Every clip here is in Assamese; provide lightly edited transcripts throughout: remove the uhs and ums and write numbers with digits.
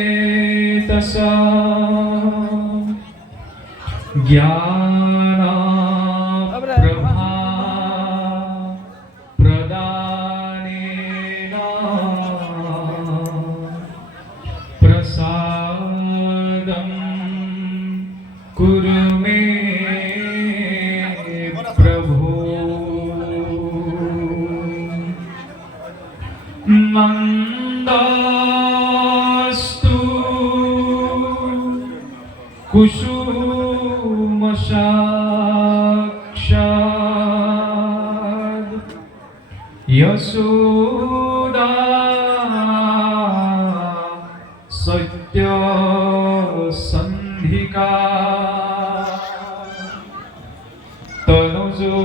विषयाक्रान्तसेतसा ज्ञानप्रभा प्रदानेन प्रसादं कुरु मे प्रभो। नन्दास्तु कुसुमसाक्षात् यशोदा सत्यसन्धिका तनुजो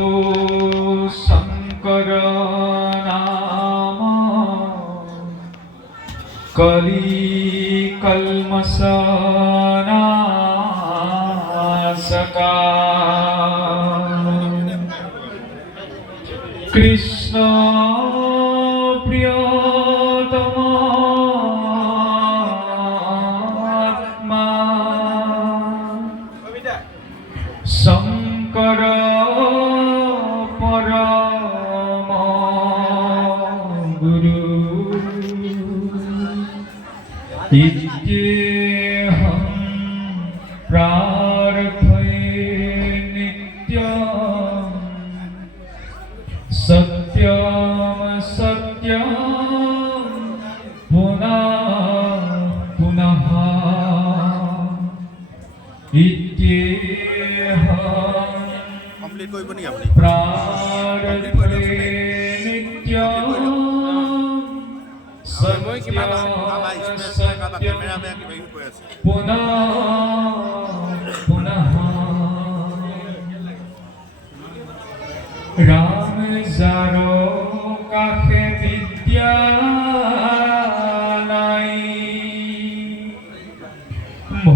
शङ्कर कलिकल्मषनाशका कृष्ण प्रियतमात्मा शङ्कर परम गुरु इत्येहं प्रार्थये नित्यं सत्यं सत्यं पुनः पुनः इत्येहं प्रार्थये नित्यं पुनः पुनः राम जारो काहे विद्या নাই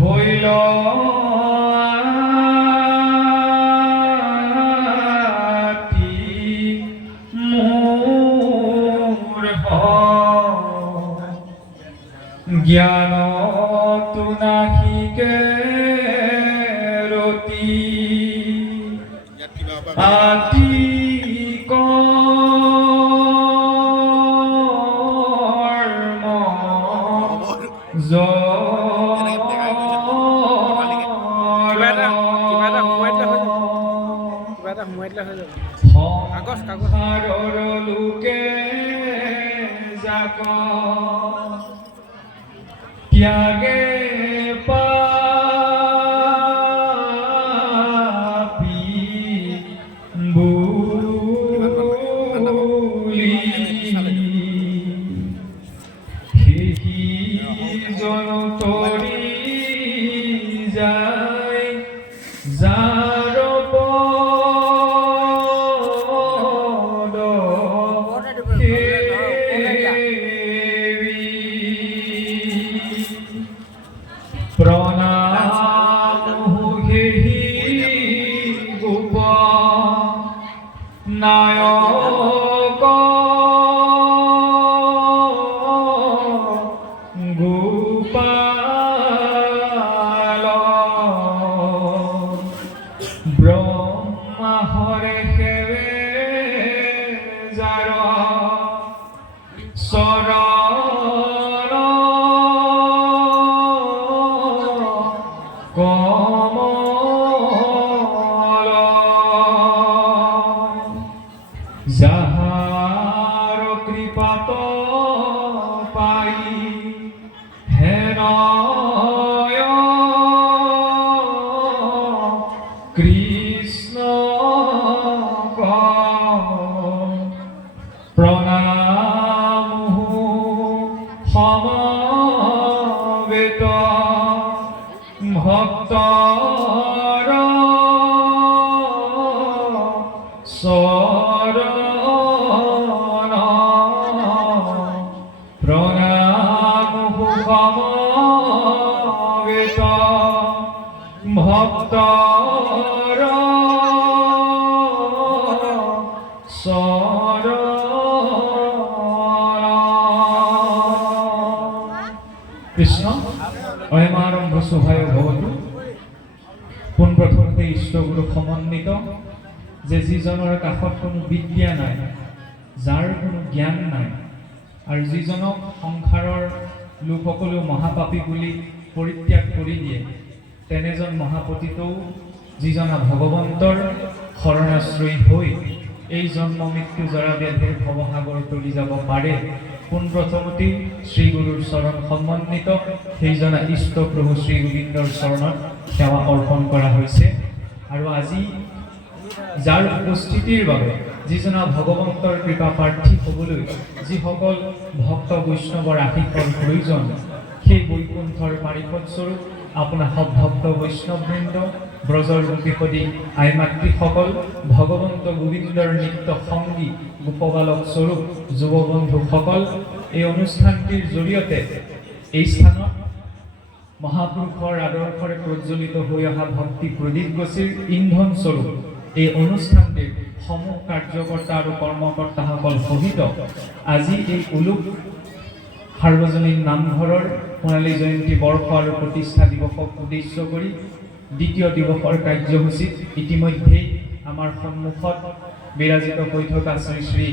হইল ज्ञान तु नाहि केरति आति कर्म সংসাৰৰ লোকে যাক त्यागे पापी बुली हेहि জন তৰি যায় যাৰ পদ प्रणाम हेहि गोप नायक गोपाल ब्रह्मा हरे सेवे जार शरण कमल যাহার কৃপাত পাই হেন কৃষ্ণ প্রণাম সমবেত ভক্তর শরণ প্রণাম সমবেত ভক্তর কৃষ্ণ অয়মারম্ভ শুভায় ভবতু। পোনপ্ৰথমতে ইষ্টগুৰু সমন্বিত যে যিজনৰ কাষত কোনো বিদ্যা নাই, যাৰ কোনো জ্ঞান নাই, আৰু যিজনক সংসাৰৰ লোকসকলেও মহাপাপী বুলি পৰিত্যাগ কৰি দিয়ে, তেনেজন মহাপতিতেও যিজনা ভগৱন্তৰ শৰণাশ্ৰয়ী হৈ এই জন্ম মৃত্যু জৰা ব্যাধিৰ ভৱসাগৰ তুলি যাব পাৰে, পোনপ্ৰথমতেই শ্ৰীগুৰুৰ চৰণ সমন্বিত সেইজনা ইষ্ট প্ৰভু শ্ৰী গোবিন্দৰ চৰণত সেৱা অৰ্পণ কৰা হৈছে। আৰু আজি যাৰ উপস্থিতিৰ বাবে যিজনা ভগৱন্তৰ কৃপা প্ৰাৰ্থী হ'বলৈ যিসকল ভক্ত বৈষ্ণৱৰ আশীষৰ প্ৰয়োজন, সেই বৈকুণ্ঠৰ পাৰিষদস্বৰূপ আপোনাৰ সব ভক্ত বৈষ্ণৱবৃন্দ, ব্ৰজৰ গোপীপদী আই মাতৃসকল, ভগৱন্ত গোবিন্দৰ নিত্য সংগী গোপবালক স্বৰূপ যুৱ বন্ধুসকল, এই অনুষ্ঠানটিৰ জৰিয়তে এই স্থানত মহাপুৰুষৰ আদৰ্শৰে প্ৰজ্বলিত হৈ অহা ভক্তি প্ৰদীপ গছিৰ ইন্ধন স্বৰূপ এই অনুষ্ঠানটিৰ সমূহ কাৰ্যকৰ্তা আৰু কৰ্মকৰ্তাসকল সহিত আজি এই উলুক সাৰ্বজনীন নামঘৰৰ সোণালী জয়ন্তী বৰ্ষ আৰু প্ৰতিষ্ঠা দিৱসক উদ্দেশ্য কৰি দ্বিতীয় দিৱসৰ কাৰ্যসূচীত ইতিমধ্যেই আমাৰ সন্মুখত বিৰাজিত হৈ থকা শ্ৰী শ্ৰী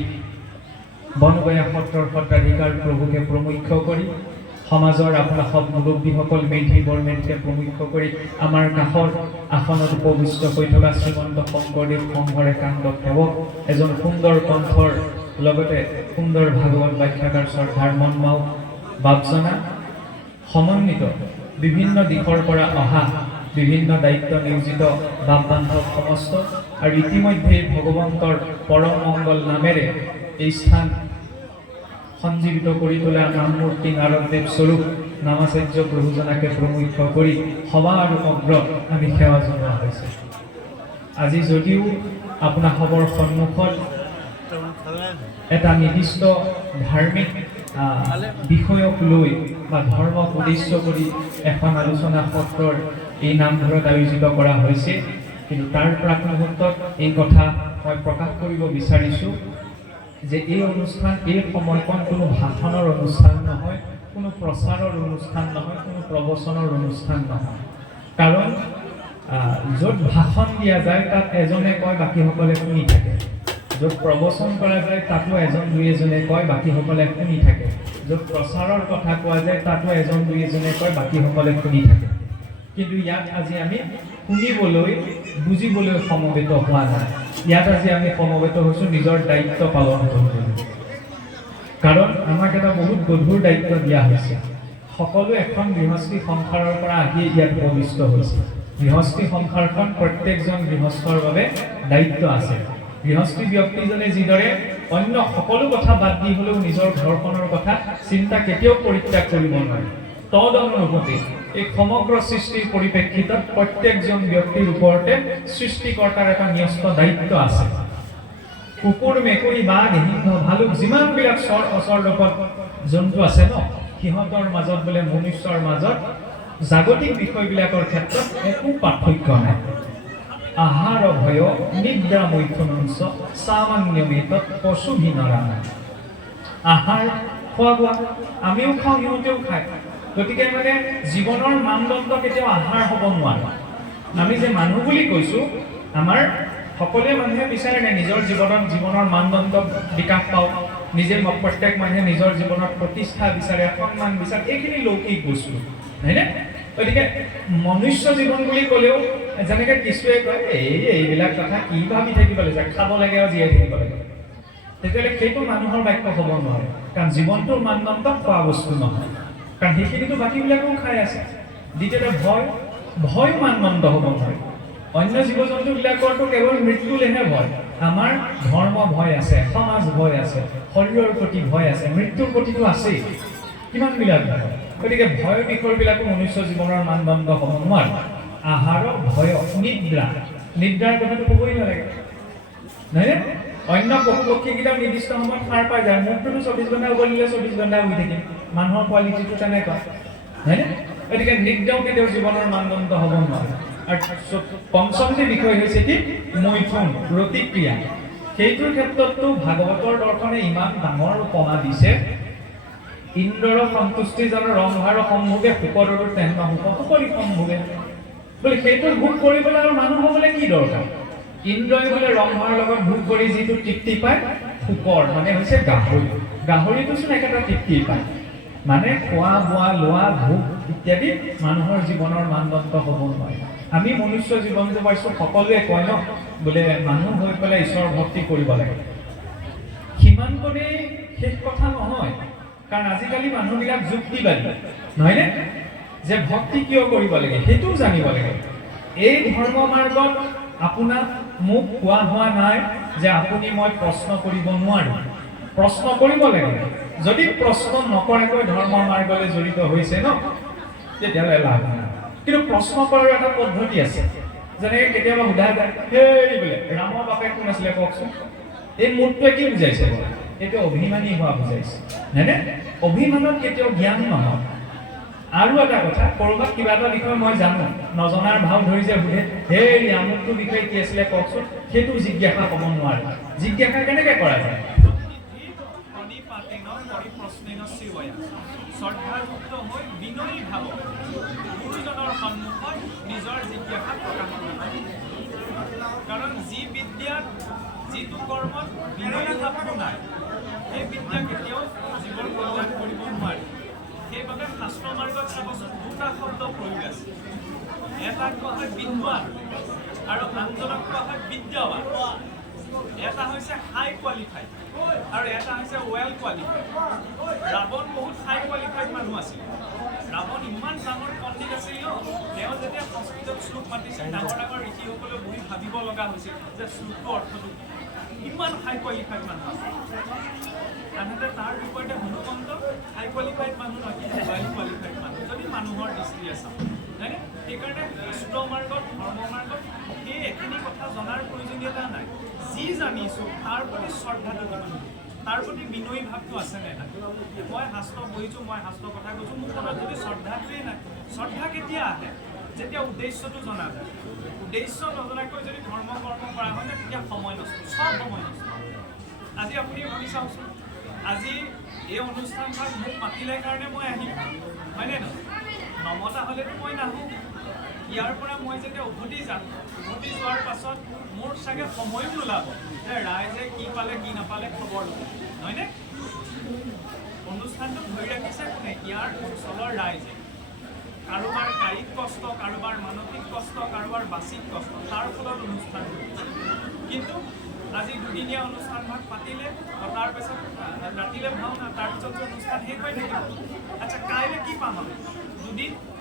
বনগয়া সত্ৰৰ সত্ৰাধিকাৰ প্ৰভুকে প্ৰমুখ্য কৰি, সমাজৰ আপোনাৰ সব মুৰব্বীসকল মেধি বৰমেধিকে প্ৰমুখ্য কৰি আমাৰ কাষৰ আসনত উপবিষ্ট হৈ থকা শ্ৰীমন্ত শংকৰদেৱ সংঘৰ একান্ত সেৱক, এজন সুন্দৰ কণ্ঠৰ লগতে সুন্দৰ ভাগৱত ব্যাখ্যাকাৰ শ্ৰদ্ধাৰ মনমাও বাপজনা, সমন্বিত বিভিন্ন দিশৰ পৰা অহা বিভিন্ন দায়িত্ব নিয়োজিত বাপ বান্ধৱ সমস্ত, আৰু ইতিমধ্যে ভগৱন্তৰ পৰম মংগল নামেৰে এই স্থান সঞ্জীৱিত কৰি তোলা নামমূৰ্তি নাৰদদেৱ স্বৰূপ নামাচাৰ্য প্ৰভুজনাকে প্ৰমুখ্য কৰি সভা আৰু অগ্ৰ আমি সেৱা জনোৱা হৈছে। আজি যদিও আপোনাৰ সবৰ সন্মুখত এটা নিৰ্দিষ্ট ধাৰ্মিক বিষয়ক লৈ বা ধৰ্মক উদ্দেশ্য কৰি এখন আলোচনা সত্ৰৰ এই নামঘৰত আয়োজিত কৰা হৈছে, কিন্তু তাৰ প্ৰাক মুহূৰ্তত এই কথা মই প্ৰকাশ কৰিব বিচাৰিছোঁ যে এই অনুষ্ঠান, এই সময়কণ কোনো ভাষণৰ অনুষ্ঠান নহয়, কোনো প্ৰচাৰৰ অনুষ্ঠান নহয়, কোনো প্ৰবচনৰ অনুষ্ঠান নহয়। কাৰণ য'ত ভাষণ দিয়া যায় তাত এজনে কয়, বাকীসকলে শুনি থাকে। য'ত প্ৰবচন কৰা যায় তাতো এজন দুই এজনে কয়, বাকীসকলে শুনি থাকে। য'ত প্ৰচাৰৰ কথা কোৱা যায় তাতো এজন দুই এজনে কয়, বাকীসকলে শুনি থাকে। কিন্তু ইয়াত আজি আমি শুনিবলৈ, বুজিবলৈ সমবেত হোৱা নাই। ইয়াত আজি আমি সমবেত হৈছোঁ নিজৰ দায়িত্ব পালন কৰিবলৈ। কাৰণ আমাক এটা বহুত গধুৰ দায়িত্ব দিয়া হৈছে। সকলো এখন গৃহস্থী সংসাৰৰ পৰা আহি ইয়াত উপবিষ্ট হৈছে। গৃহস্থী সংসাৰখন প্ৰত্যেকজন গৃহস্থৰ বাবে দায়িত্ব আছে। গৃহস্থী ব্যক্তিজনে যিদৰে অন্য সকলো কথা বাদ দি হ'লেও নিজৰ ঘৰখনৰ কথা চিন্তা কেতিয়াও পৰিত্যাগ কৰিব নোৱাৰে, তদনুৰূপে এই সমগ্ৰ সৃষ্টিৰ পৰিপ্ৰেক্ষিতত প্ৰত্যেকজন ব্যক্তিৰ ওপৰতে সৃষ্টিকৰ্তাৰ এটা ন্যস্ত দায়িত্ব আছে। কুকুৰ, মেকুৰী, বাঘ, সিংহ, ভালুক, যিমানবিলাক স্বৰ অচৰ ৰূপত জন্তু আছে ন, সিহঁতৰ মাজত বোলে মনুষ্যৰ মাজত জাগতিক বিষয়বিলাকৰ ক্ষেত্ৰত একো পাৰ্থক্য নাই। আহাৰ ভয় নিদ্ৰা মৈথুনঞ্চ সামান্যমেতৎ পশুভিনৰা। আহাৰ খোৱা বোৱা আমিও খাওঁ, সিহঁতেও খায়। গতিকে মানে জীৱনৰ মানদণ্ড কেতিয়াও আহাৰ হ'ব নোৱাৰে। আমি যে মানুহ বুলি কৈছোঁ, আমাৰ সকলোৱে মানুহে বিচাৰে নে নিজৰ জীৱনৰ মানদণ্ড বিকাশ পাওক, নিজে প্ৰত্যেক মানুহে নিজৰ জীৱনত প্ৰতিষ্ঠা বিচাৰে, সন্মান বিচাৰে, এইখিনি লৌকিক বস্তু, হয়নে? গতিকে মনুষ্য জীৱন বুলি ক'লেও যেনেকৈ কিছুৱে কয় এইবিলাক কথা কি ভাবি থাকিব লাগে, খাব লাগে আৰু জীয়াই থাকিব লাগে, তেতিয়াহ'লে সেইটো মানুহৰ বাক্য হ'ব নোৱাৰে। কাৰণ জীৱনটোৰ মানদণ্ড খোৱা বস্তু নহয়, কাৰণ সেইখিনিতো বাকীবিলাকেও খাই আছে। দ্বিতীয়তে ভয়ো মানদণ্ড হ'ব নোৱাৰে। অন্য জীৱ জন্তুবিলাকৰতো কেৱল মৃত্যুলেহে ভয়, আমাৰ ধৰ্ম ভয় আছে, সমাজ ভয় আছে, শৰীৰৰ প্ৰতি ভয় আছে, মৃত্যুৰ প্ৰতিটো আছেই, কিমানবিলাক ভয়। গতিকে ভয় বিষয়বিলাকো মনুষ্য জীৱনৰ মানদণ্ড হ'ব নোৱাৰে। আহাৰ ভয় নিদ্ৰাৰ কথাটো ক'বই নালাগে, নহয়নে? অন্য পশু পক্ষীকেইটাও নিৰ্দিষ্ট সময়ত সাৰ পাই যায়। মোকটোতো 24 ঘণ্টা উগলিলে 24 ঘণ্টা শুই থাকিম, মানুহৰ কোৱালিটিটো তেনেকুৱা, হয়নে? গতিকে নিদ্ৰাও কেতিয়াও জীৱনৰ মানদণ্ড হ'ব নোৱাৰে। আৰু পঞ্চমটি বিষয় হৈছে কি? মৈথুন, প্ৰতিক্ৰিয়া। সেইটোৰ ক্ষেত্ৰততো ভাগৱতৰ দৰ্শনে ইমান ডাঙৰ উপমা দিছে। ইন্দ্ৰৰ সন্তুষ্টি জানো ৰংভাৰ সম্ভোগে শুকৰৰো তেন নহ'ব সকলো সম্ভোগে বোলে সেইটো ভোগ কৰিবলৈ আৰু মানুহ হ'বলৈ কি দৰকাৰ ইন্দ্ৰই বোলে ৰংভাৰ লগত ভোগ কৰি যিটো তৃপ্তি পায় শুকৰ মানে হৈছে গাহৰিটোচোন একেটা তৃপ্তি পায় মানে খোৱা বোৱা লোৱা ভোগ ইত্যাদি মানুহৰ জীৱনৰ মানদণ্ড হ'ব নোৱাৰে আমি মনুষ্য জীৱনটো পাইছোঁ সকলোৱে কয় ন বোলে মানুহ হৈ পেলাই ঈশ্বৰৰ ভক্তি কৰিব লাগে সিমান কৰি শেষ কথা নহয় কাৰণ আজিকালি মানুহবিলাক যুক্তিবাদী নহয়নে যে ভক্তি কিয় কৰিব লাগে সেইটোও জানিব লাগে এই ধৰ্ম মাৰ্গত আপোনাক মোক কোৱা হোৱা নাই যে আপুনি মই প্ৰশ্ন কৰিব নোৱাৰো প্ৰশ্ন কৰিব লাগে যদি প্ৰশ্ন নকৰাকৈ ধৰ্ম মাৰ্গলৈ জড়িত হৈছে ন তেতিয়াহ'লে লাভ নাই কিন্তু প্ৰশ্ন কৰাৰ এটা পদ্ধতি আছে যেনেকৈ কেতিয়াবা সোধা যায় সেই বোলে ৰামৰ বাপেক কোন আছিলে কওকচোন এই মূৰ্তিটোৱে কি বুজাইছে এইটো অভিমানী হোৱা বুজাইছে হয়নে অভিমানত কেতিয়াও জ্ঞান নহয় আৰু এটা কথা কৰবাত কিবা এটা বিষয় মই জানো নজনাৰ ভাৱ ধৰি যে সোধে সেই আমুকটো বিষয়ে কি আছিলে কওকচোন সেইটো জিজ্ঞাসা হ'ব নোৱাৰে জিজ্ঞাসা কেনেকৈ কৰা যায় শ্ৰদ্ধাযুক্ত হৈ বিনয়ী ভাৱত গুৰুজনৰ সন্মুখত নিজৰ জিজ্ঞাসা প্ৰকাশ কৰা কাৰণ যি বিদ্যাত যিটো কৰ্মত বিনয়ী ভাৱটো নাই সেই বিদ্যা কেতিয়াও জীৱন কল্যাণ কৰিব নোৱাৰে সেইবাবে শাস্ত্ৰ মাৰ্গত চাবচোন দুটা শব্দ প্ৰয়োগ আছে এটা কোৱা হয় বিদ্বান আৰু আনজনক কোৱা হয় বিদ্যাৱান এটা হৈছে হাই কোৱালিফাইড আৰু এটা হৈছে ৱেল কোৱালিফাইড ৰাৱণ বহুত হাই কোৱালিফাইড মানুহ আছিল ৰাৱণ ইমান ডাঙৰ পণ্ডিত আছিল ন তেওঁ যেতিয়া সংস্কৃতত শ্লোক মাতিছিল ডাঙৰ ডাঙৰ ঋষিসকলে বহি ভাবিব লগা হৈছিল যে শ্লোকটোৰ অৰ্থটো ইমান হাই কোৱালিফাইড মানুহ আছিল আনহাতে তাৰ বিপৰীতে হনুমন্ত হাই কোৱালিফাইড মানুহ নহয় কিন্তু ৱেল কোৱালিফাইড মানুহ যদি মানুহৰ দৃষ্টিৰে চাওঁ হয়নে সেইকাৰণে শাস্ত্ৰ মাৰ্গত ধৰ্ম মাৰ্গত সেই এখিনি কথা জনাৰ প্ৰয়োজনীয়তা নাই যি জানিছোঁ তাৰ প্ৰতি শ্ৰদ্ধাটো কিমান তাৰ প্ৰতি বিনয়ী ভাৱটো আছেনে নাই মই শাস্ত্ৰ পঢ়িছোঁ মই শাস্ত্ৰ কথা কৈছোঁ মোৰ মনত যদি শ্ৰদ্ধাটোৱেই নাই শ্ৰদ্ধা কেতিয়া আহে যেতিয়া উদ্দেশ্যটো জনা যায় উদ্দেশ্য নজনাকৈ যদি ধৰ্ম কৰ্ম কৰা হয় তেতিয়া সময় নষ্ট চব সময় নষ্ট আজি আপুনি ভাবি চাওকচোন আজি এই অনুষ্ঠানভাগ মোক মাতিলে কাৰণে মই আহিম হয়নে নহয় নমতা হ'লেতো মই নাহোঁ ইয়াৰ পৰা মই যেতিয়া উভতি যাম উভতি যোৱাৰ পাছত মোৰ চাগে সময়ো নোলাব যে ৰাইজে কি পালে কি নাপালে খবৰ ল'ব নহয়নে অনুষ্ঠানটো ধৰি ৰাখিছে কোনে ইয়াৰ অঞ্চলৰ ৰাইজে কাৰোবাৰ কায়িক কষ্ট কাৰোবাৰ মানসিক কষ্ট কাৰোবাৰ বাচিক কষ্ট তাৰ ফলত অনুষ্ঠানটো কিন্তু আজি দুদিনীয়া অনুষ্ঠানভাগ পাতিলে তাৰপিছত ৰাতিলে ভাওনা তাৰপিছত অনুষ্ঠান শেষ হৈ থাকিব আচ্ছা কাইলৈ কি পাম আমি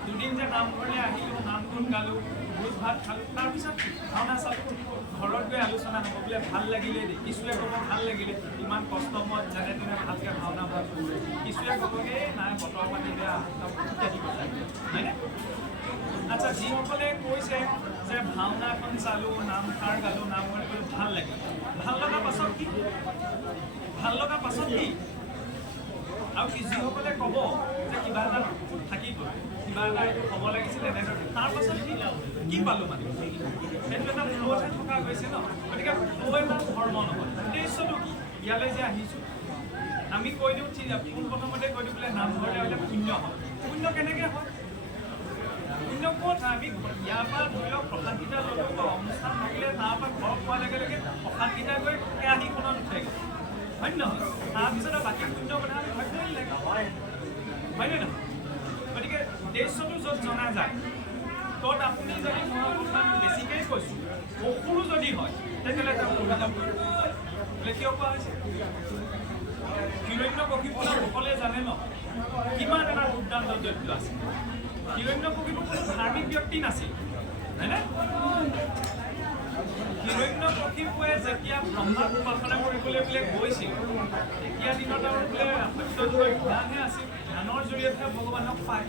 দুদিন যে নামঘৰলৈ আহিলোঁ নাম গুণ গালোঁ ভোজ ভাত খালোঁ তাৰপিছত ভাওনা চালোঁ ঘৰত গৈ আলোচনা হ'ব বোলে ভাল লাগিলে কিছুৱে ক'ব ভাল লাগিলে ইমান কষ্ট মই যেনে তেনে ভালকৈ ভাওনা ভাগ কৰিলোঁ কিছুৱে ক'বগৈ নাই বতৰ পাতি বেয়া ইত্যাদি কথা হয়নে আচ্ছা যিসকলে কৈছে যে ভাওনাখন চালোঁ নামষাৰ গালোঁ নামঘৰ গ'লোঁ ভাল লাগিল ভাল লগা পাছত কি আৰু যিসকলে ক'ব যে কিবা এটা থাকি গ'ল কিবা এটা হ'ব লাগিছিল এনেদৰে তাৰ পাছত কি পালোঁ মানে সেইটো এটা ফ্ল'তহে থকা গৈছে ন গতিকে ফ্ল' এটা ধৰ্ম নহয় উদ্দেশ্যটো কি ইয়ালৈ যে আহিছোঁ আমি কৈ দিওঁ পোনপ্ৰথমতে কৈ দিওঁ বোলে নামঘৰলৈ আহিলে পুণ্য হয় পুণ্য কেনেকৈ হয় পুণ্য ক'ত আমি ইয়াৰ পৰা ধৰি লওক প্ৰসাদকেইটা ল'লোঁ বা অনুষ্ঠান থাকিলে তাৰপৰা ঘৰ পোৱাৰ লগে লগে প্ৰসাদকেইটা গৈ কেৰাহীখনত উঠেগৈ হয় নহয় তাৰপিছত বাকী পুণ্য কথা আমি ভাবিবই লাগে হয়নে নহয় গতিকে উদ্দেশ্যটো য'ত জনা যায় তত আপুনি যদি মই অকণমান বেছিকৈ কৈছোঁ অসুৰো যদি হয় তেতিয়াহ'লে এটা সুবিধা বোলে কিয় কোৱা হৈছে হিৰণ্যকশিপুৰ সকলোৱে জানে ন কিমান এটা দুৰ্দান্ত দৈত্য আছে হিৰণ্যকশিপু কোনো ধাৰ্মিক ব্যক্তি নাছিল হয়নে হিৰণ্যকশিপুৱে যেতিয়া ব্ৰহ্মাক উপাসনা কৰিবলৈ বোলে গৈছিল তেতিয়া দিনত আৰু বোলে সত্যযুগৰ ধ্যানহে আছিল ধ্যানৰ জৰিয়তেহে ভগৱানক পায়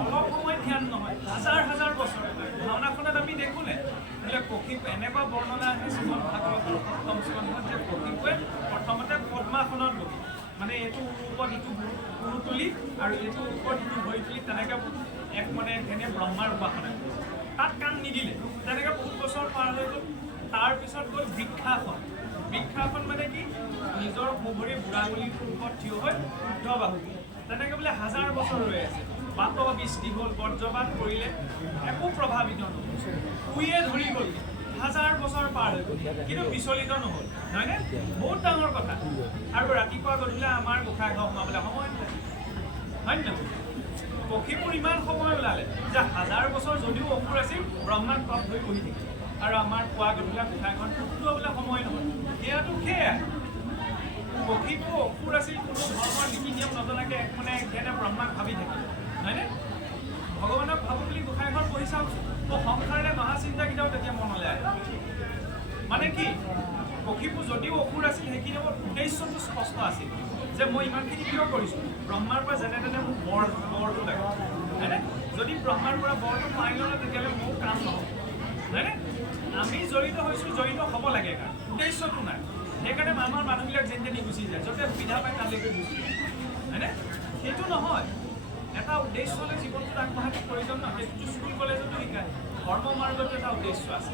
অলপ সময় ধ্যান নহয় হাজাৰ হাজাৰ বছৰ ভাওনাখনত আমি দেখোঁনে বোলে কশিপু এনেকুৱা বৰ্ণনা আহে শ্ৰীমদ ভাগৱতৰ সপ্তম স্কন্ধত যে কশিপুৱে প্ৰথমতে পদ্মাসনত বহি মানে এইটো ওপৰত ইটো গুৰু তুলি আৰু এইটো ওপৰত ইটো ভৰি তুলি তেনেকৈ এক মানে এনে ব্ৰহ্মাৰ উপাসনা তাত কাম নিদিলে তেনেকৈ বহুত বছৰ পাৰ হৈ গ'ল তাৰপিছত গ'ল বৃক্ষাসন মানে কি নিজৰ সোঁভৰি বুঢ়াগুলিটোৰ ওপৰত থিয় হৈ ঊৰ্ধ্ববাহু তেনেকৈ বোলে 1000 বছৰ ৰৈ আছে বাত বৃষ্টি হ'ল বজ্ৰপাত পৰিলে একো প্ৰভাৱিত নহ'ল শুইয়ে ধৰি গ'ল 1000 বছৰ পাৰ হৈ গ'ল কিন্তু বিচলিত নহ'ল নহয়নে বহুত ডাঙৰ কথা আৰু ৰাতিপুৱা গধূলি আমাৰ গোঁসাই ঘৰ সোমাবলৈ সময় নাই হয় নহয় পক্ষীবোৰ ইমান সময় ওলালে যে 1000 বছৰ যদিও অসুৰ আছিল ব্ৰহ্মাক তপ হৈ বহি থাকিল আৰু আমাৰ পুৱা গধূলা গোঁসাইখন ফুটোৱাবলৈ সময় নহয় সেয়াটো সেয়া পক্ষীবোৰ অসুৰ আছিল কোনো ধৰ্মৰ নীতি নিয়ম নজনাকৈ মানে সিহঁতে ব্ৰহ্মাক ভাবি থাকিল হয়নে ভগৱানক ভাবো বুলি গোঁসাইঘৰ বহি চাওকচোন তো সংসাৰেৰে মহাচিন্তা কেতিয়াও তেতিয়া মনলৈ আহে মানে কি পক্ষীবোৰ যদিও অসুৰ আছিল সেইখিনি মোৰ উদ্দেশ্যটো স্পষ্ট আছিল যে মই ইমানখিনি কিয় কৰিছোঁ ব্ৰহ্মাৰ পৰা যেনে তেনে মোক বৰটো লাগে হয়নে যদি ব্ৰহ্মাৰ পৰা বৰটো পাই ল'লে তেতিয়াহ'লে মোৰ কাম নহ'ব হয়নে আমি জড়িত হৈছোঁ জড়িত হ'ব লাগে কাৰণ উদ্দেশ্যটো নাই সেইকাৰণে আমাৰ মানুহবিলাক যেন তেনি গুচি যায় য'তে সুবিধা পায় তালৈকে গুচি যায় হয়নে সেইটো নহয় এটা উদ্দেশ্যলৈ জীৱনটোত আগবঢ়াটো প্ৰয়োজন নহয় সেইটো স্কুল কলেজতো শিকায় ধৰ্ম মাৰ্গতো এটা উদ্দেশ্য আছে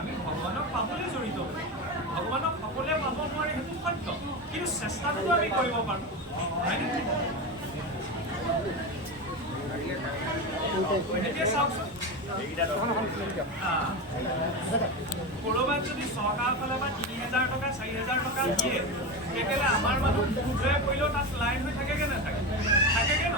আমি ভগৱানক পাবলৈ জড়িত ভগৱানক সকলোৱে পাব নোৱাৰে সেইটো সত্য কিন্তু চেষ্টাটো আমি কৰিব পাৰোঁ হয়নে এতিয়া চাওকচোন ক'ৰবাত যদি চৰকাৰৰ ফালৰ পৰা 3000 টকা 4000 টকা দিয়ে তেতিয়াহ'লে আমাৰ মানুহ উদয় কৰিলেও তাত লাইন হৈ থাকেগে নাথাকে থাকেগে ন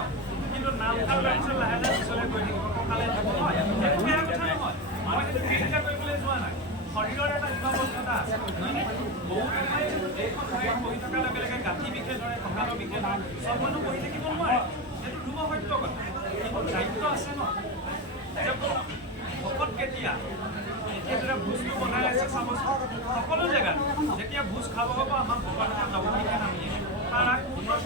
কিন্তু নামঘৰ লাইনছত লাহে লাহে পিছলৈ গৈ থাকিব কঁকালে নহয় সেইটো বেয়া কথা নহয় মই সেইটো বিৰোধিতা কৰিবলৈ যোৱা নাই শৰীৰৰ এটা সীমাবদ্ধতা আছে হয়নে বহুত ঠাই এইখন ঠাইত বহি থকাৰ লগে লগে গাঁঠি বিষে ধৰে কঁকালৰ বিষে ধৰে চব মানুহ বহি থাকিব নোৱাৰে সেইটো ধ্ৰুৱ সত্য কথা কিন্তু দায়িত্ব আছে ন ভকত কেতিয়া এতিয়া ভোজটো বনাই আছে চাবচোন সকলো জেগাত যেতিয়া ভোজ খাব হ'ব আমাক ভকত এটা নৱমীকে নামি আহিব তাৰ আগ মুহূৰ্তত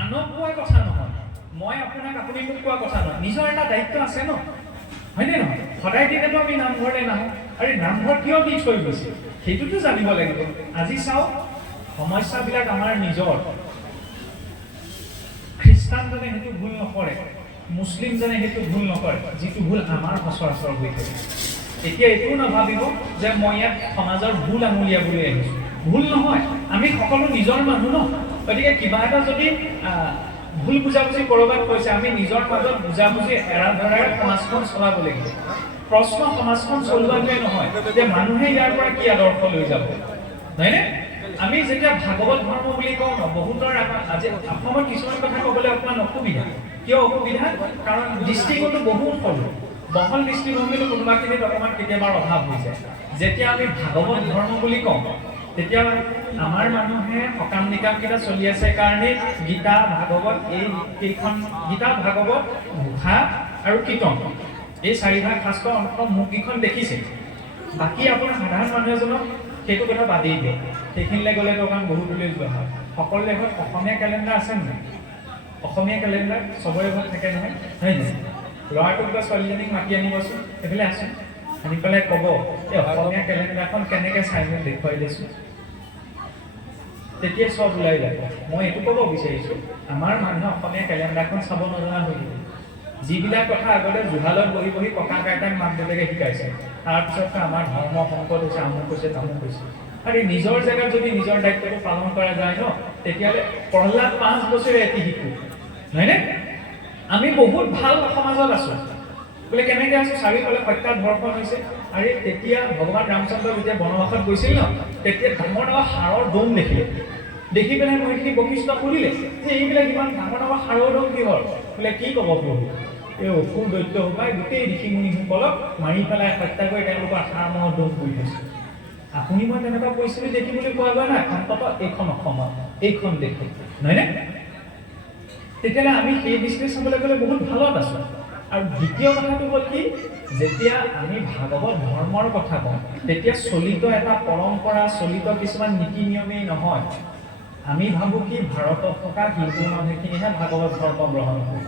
আনক কোৱা কথা নহয় মই আপোনাক আপুনি মোক কোৱা কথা নহয় নিজৰ এটা দায়িত্ব আছে ন হয়নে নহয় সদায় দিনেতো আমি নামঘৰলৈ নাহোঁ আৰু নামঘৰ কিয় দি থৈ গৈছে সেইটোতো জানিব লাগিব আজি চাওক সমস্যাবিলাক আমাৰ নিজৰ খ্ৰীষ্টানজনে সেইটো ভুল নকৰে মুছলিমজনে সেইটো ভুল নকৰে যিটো ভুল আমাৰ সচৰাচৰ হৈ থাকে এতিয়া এইটোও নাভাবিব যে মই ইয়াত সমাজৰ ভুল আঙুলিয়াবলৈ আহিছোঁ ভুল নহয় আমি সকলো নিজৰ মানুহ ন গতিকে কিবা এটা যদি ভুল বুজাবুজি ক'ৰবাত কৈছে আমি নিজৰ মাজত বুজাবুজি এৰা ধৰাৰে সমাজখন চলাব লাগিব প্ৰশ্ন সমাজখন চলোৱাটোৱে নহয় যে মানুহে ইয়াৰ পৰা কি আদৰ্শ লৈ যাব হয়নে আমি যেতিয়া ভাগৱত ধৰ্ম বুলি কওঁ ন বহুতৰ আজি অসমত কিছুমান কথা ক'বলৈ অকণমান অসুবিধা কিয় অসুবিধা কাৰণ দৃষ্টিকোণটো বহুত সৰু বহল দৃষ্টিভংগীটো কোনোবাখিনিত অকণমান কেতিয়াবা অভাৱ হৈ যায় যেতিয়া আমি ভাগৱত ধৰ্ম বুলি কওঁ তেতিয়া আমাৰ মানুহে সকাম নিকামকেইটা চলি আছে কাৰণে গীতা ভাগৱত এইকেইখন গীতা ভাগৱত ঘোষা আৰু কীৰ্তন এই চাৰিভাগ শাস্ত্ৰ অন্তত মুখকেইখন দেখিছে বাকী আপোনাৰ সাধাৰণ মানুহ এজনক সেইটো কথা বাদেই দিয়ে সেইখিনিলৈ গ'লেতো অকণমান বহুতলৈ যোৱা হয় সকলোৰে ঘৰত অসমীয়া কেলেণ্ডাৰ আছে নাই অসমীয়া কেলেণ্ডাৰ চবৰে ঘৰত থাকে নহয় হয় নাই ল'ৰাটোক বা ছোৱালীজনীক মাতি আনিবচোন সেইফালে আছোঁ আনি পেলাই ক'ব এই অসমীয়া কেলেণ্ডাৰখন কেনেকৈ চাই মোক দেখুৱাই দিছোঁ তেতিয়া চব ওলাই যাব মই এইটো ক'ব বিচাৰিছোঁ আমাৰ মানুহে অসমীয়া কেলেণ্ডাৰখন চাব নজনা হৈ গ'ল যিবিলাক কথা আগতে জুহালত বহি বহি ককা আইতাক মাক দেউতাকে শিকাইছে তাৰপিছত আমাৰ ধৰ্ম সংকট হৈছে আমুক হৈছে তামুক হৈছে আৰু নিজৰ জেগাত যদি নিজৰ দায়িত্বটো পালন কৰা যায় ন তেতিয়াহ'লে প্ৰহ্লাদ 5 বছৰে এটি শিশু হয়নে আমি বহুত ভাল সমাজত আছোঁ বোলে কেনেকৈ আছোঁ চাৰিওফালে সত্যাত ধৰ্ষণ হৈছে আৰু তেতিয়া ভগৱান ৰামচন্দ্ৰ যেতিয়া বনবাসত গৈছিল ন তেতিয়া ডাঙৰ ডাঙৰ হাড়ৰ দম দেখিলে দেখি পেলাই মহৰ্ষি বশিষ্ঠ সুধিলে যে এইবিলাক ইমান ডাঙৰ ডাঙৰ হাড়ৰ দম কিহৰ বোলে কি ক'ব প্ৰভু এই অসুৰ দৈত্য সোপাই গোটেই ঋষি মুনিসকলক মাৰি পেলাই হত্যা কৰি তেওঁলোকৰ হাড় মহৰ দম কৰি থৈছে আপুনি মই তেনেকুৱা পৰিস্থিতি দেখিবলৈ পোৱা যোৱা নাই অন্ততঃ এইখন অসমত এইখন দেশত নহয়নে তেতিয়াহ'লে আমি সেই দৃষ্টিৰে চাবলৈ গ'লে বহুত ভালত আছোঁ আৰু দ্বিতীয় কথাটো হ'ল কি যেতিয়া আমি ভাগৱত ধৰ্মৰ কথা কওঁ তেতিয়া চলিত এটা পৰম্পৰা চলিত কিছুমান নীতি নিয়মেই নহয় আমি ভাবোঁ কি ভাৰতত থকা হিন্দু মানুহখিনিহে ভাগৱত ধৰ্ম গ্ৰহণ কৰে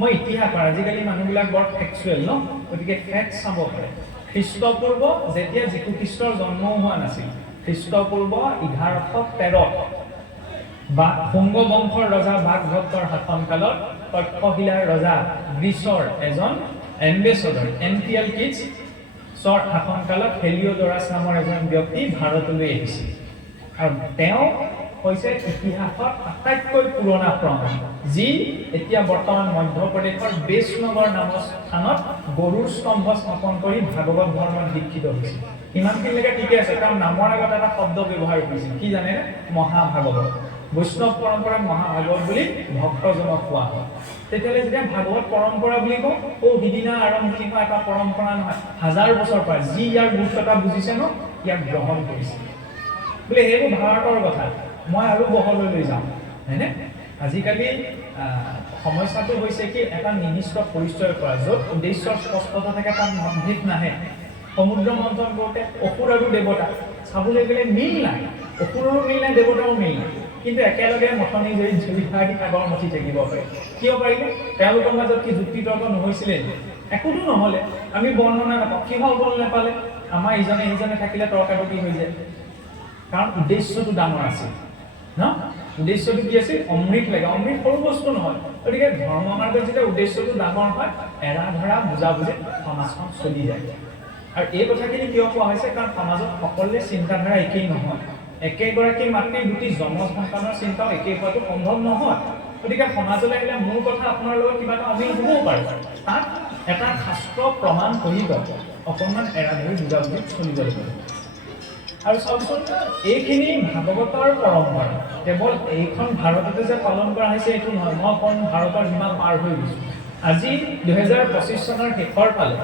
মই ইতিহাস আজিকালি মানুহবিলাক বৰ ফেক্সুৱেল ন গতিকে ফেক্ট চাব পাৰে খ্ৰীষ্টপূৰ্ব যেতিয়া যীশু খ্ৰীষ্টৰ জন্মও হোৱা নাছিল খ্ৰীষ্টপূৰ্ব 1113 বা শুংগ বংশৰ ৰজা বাগভট্টৰ শাসনকালত তক্ষশিলাৰ ৰজা গ্ৰীচৰ এজন এম্বেছাডৰ এনটিএল কিডছ শাসনকালত হেলিঅডৰাছ নামৰ এজন ব্যক্তি ভাৰতলৈ আহিছিল আৰু তেওঁ হৈছে ইতিহাসত আটাইতকৈ পুৰণা প্ৰমাণ যি এতিয়া বৰ্তমান মধ্যপ্ৰদেশৰ বেশনগৰ নামৰ স্থানত গৰুৰ স্তম্ভ স্থাপন কৰি ভাগৱত ধৰ্মত দীক্ষিত হৈছিল ইমানখিনিলৈকে ঠিকে আছে কাৰণ নামৰ আগত এটা শব্দ ব্যৱহাৰ কৰিছিল কি জানেনে মহাভাগৱত বৈষ্ণৱ পৰম্পৰাত মহাভাগৱত বুলি ভক্তজনক কোৱা হয় তেতিয়াহ'লে যেতিয়া ভাগৱত পৰম্পৰা বুলি কওঁ সিদিনা আৰম্ভণি হোৱা এটা পৰম্পৰা নহয় হাজাৰ বছৰ পৰা যি ইয়াৰ গুৰুত্বতা বুজিছে ন ইয়াক গ্ৰহণ কৰিছে বোলে সেইবোৰ ভাৰতৰ কথা মই আৰু বহলৈ লৈ যাওঁ হয়নে আজিকালি সমস্যাটো হৈছে কি এটা নিৰ্দিষ্ট পৰিচয় কৰা য'ত উদ্দেশ্যৰ স্পষ্টতা থাকে তাত মতভেদ নাহে সমুদ্ৰ মন্থন কৰোঁতে অসুৰ আৰু দেৱতা চাবলৈ গ'লে মিল নাই অসুৰৰো মিল নাই দেৱতাৰো মিল নাই কিন্তু একেলগে মথনি জড়িত জুৰিভাগি সাগৰ মথি থাকিব পাৰে কিয় পাৰিলে তেওঁলোকৰ মাজত কি যুক্তি তৰ্ক নহৈছিলে একোতো নহ'লে আমি বৰ্ণনা নাপাওঁ কিহৰ বল নাপালে আমাৰ ইজনে সিজনে থাকিলে তৰ্কাতৰ্কি হৈ যায় কাৰণ উদ্দেশ্যটো ডাঙৰ আছিল ন উদ্দেশ্যটো কি আছিল অমৃত লাগে অমৃত সৰু বস্তু নহয় গতিকে ধৰ্ম মাৰ্গত যেতিয়া উদ্দেশ্যটো ডাঙৰ হয় এৰা ধৰা বুজাবুজি সমাজখন চলি যায় আৰু এই কথাখিনি কিয় কোৱা হৈছে কাৰণ সমাজত সকলোৰে চিন্তাধাৰা একেই নহয় একেগৰাকী মাতৃ দুটি জন্ম সন্তানৰ চিন্তাও একেই হোৱাটো সম্ভৱ নহয় গতিকে সমাজলৈ আহিলে মোৰ কথা আপোনাৰ লগত কিবা এটা অমিল হ'বও পাৰে তাত এটা শাস্ত্ৰ প্ৰমাণ কৰিব অকণমান এৰা ধৰি বুজাবুজি চলিব লাগিব আৰু চাওকচোন এইখিনি ভাগৱতৰ পৰম্পৰা কেৱল এইখন ভাৰততে যে পালন কৰা হৈছে এইটো নহয় মই অকণ ভাৰতৰ সীমা পাৰ হৈ গৈছোঁ আজি 2025 চনৰ শেষৰ ফালে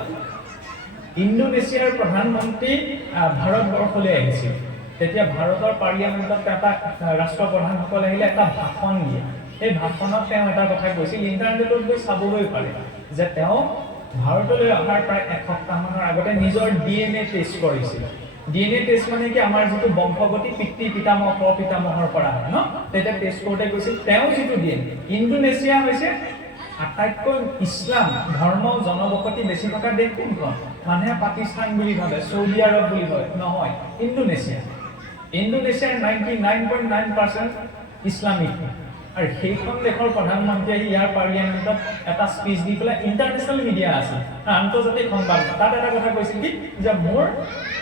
ইণ্ডোনেছিয়াৰ প্ৰধানমন্ত্ৰী ভাৰতবৰ্ষলৈ আহিছিল তেতিয়া ভাৰতৰ পাৰ্লিয়ামেণ্টত এটা ৰাষ্ট্ৰপ্ৰধানসকল আহিলে এটা ভাষণ দিয়ে সেই ভাষণত তেওঁ এটা কথা কৈছিল ইণ্টাৰনেটত গৈ চাবলৈ পাৰে যে তেওঁ ভাৰতলৈ অহাৰ প্ৰায় এসপ্তাহমানৰ আগতে নিজৰ DNA টেষ্ট কৰিছিল DNA টেষ্ট মানে কি আমাৰ যিটো বংশগতি পিতৃ পিতামহ প্ৰপিতামহৰ পৰা হয় ন তেতিয়া টেষ্ট কৰোঁতে কৈছিল তেওঁ যিটো DNA ইণ্ডোনেছিয়া হৈছে আটাইতকৈ ইছলাম ধৰ্ম জনবসতি বেছি থকা দেশ কোনখন মানুহে পাকিস্তান বুলি ভাবে চৌদি আৰব বুলি ভাবে নহয় ইণ্ডোনেছিয়াৰ 99.9% ইছলামিক আৰু সেইখন দেশৰ প্ৰধানমন্ত্ৰীয়ে ইয়াৰ পাৰ্লিয়ামেণ্টত এটা স্পীচ দি পেলাই ইণ্টাৰনেশ্যনেল মিডিয়া আছে আন্তৰ্জাতিক সংবাদ তাত এটা কথা কৈছিল কি যে মোৰ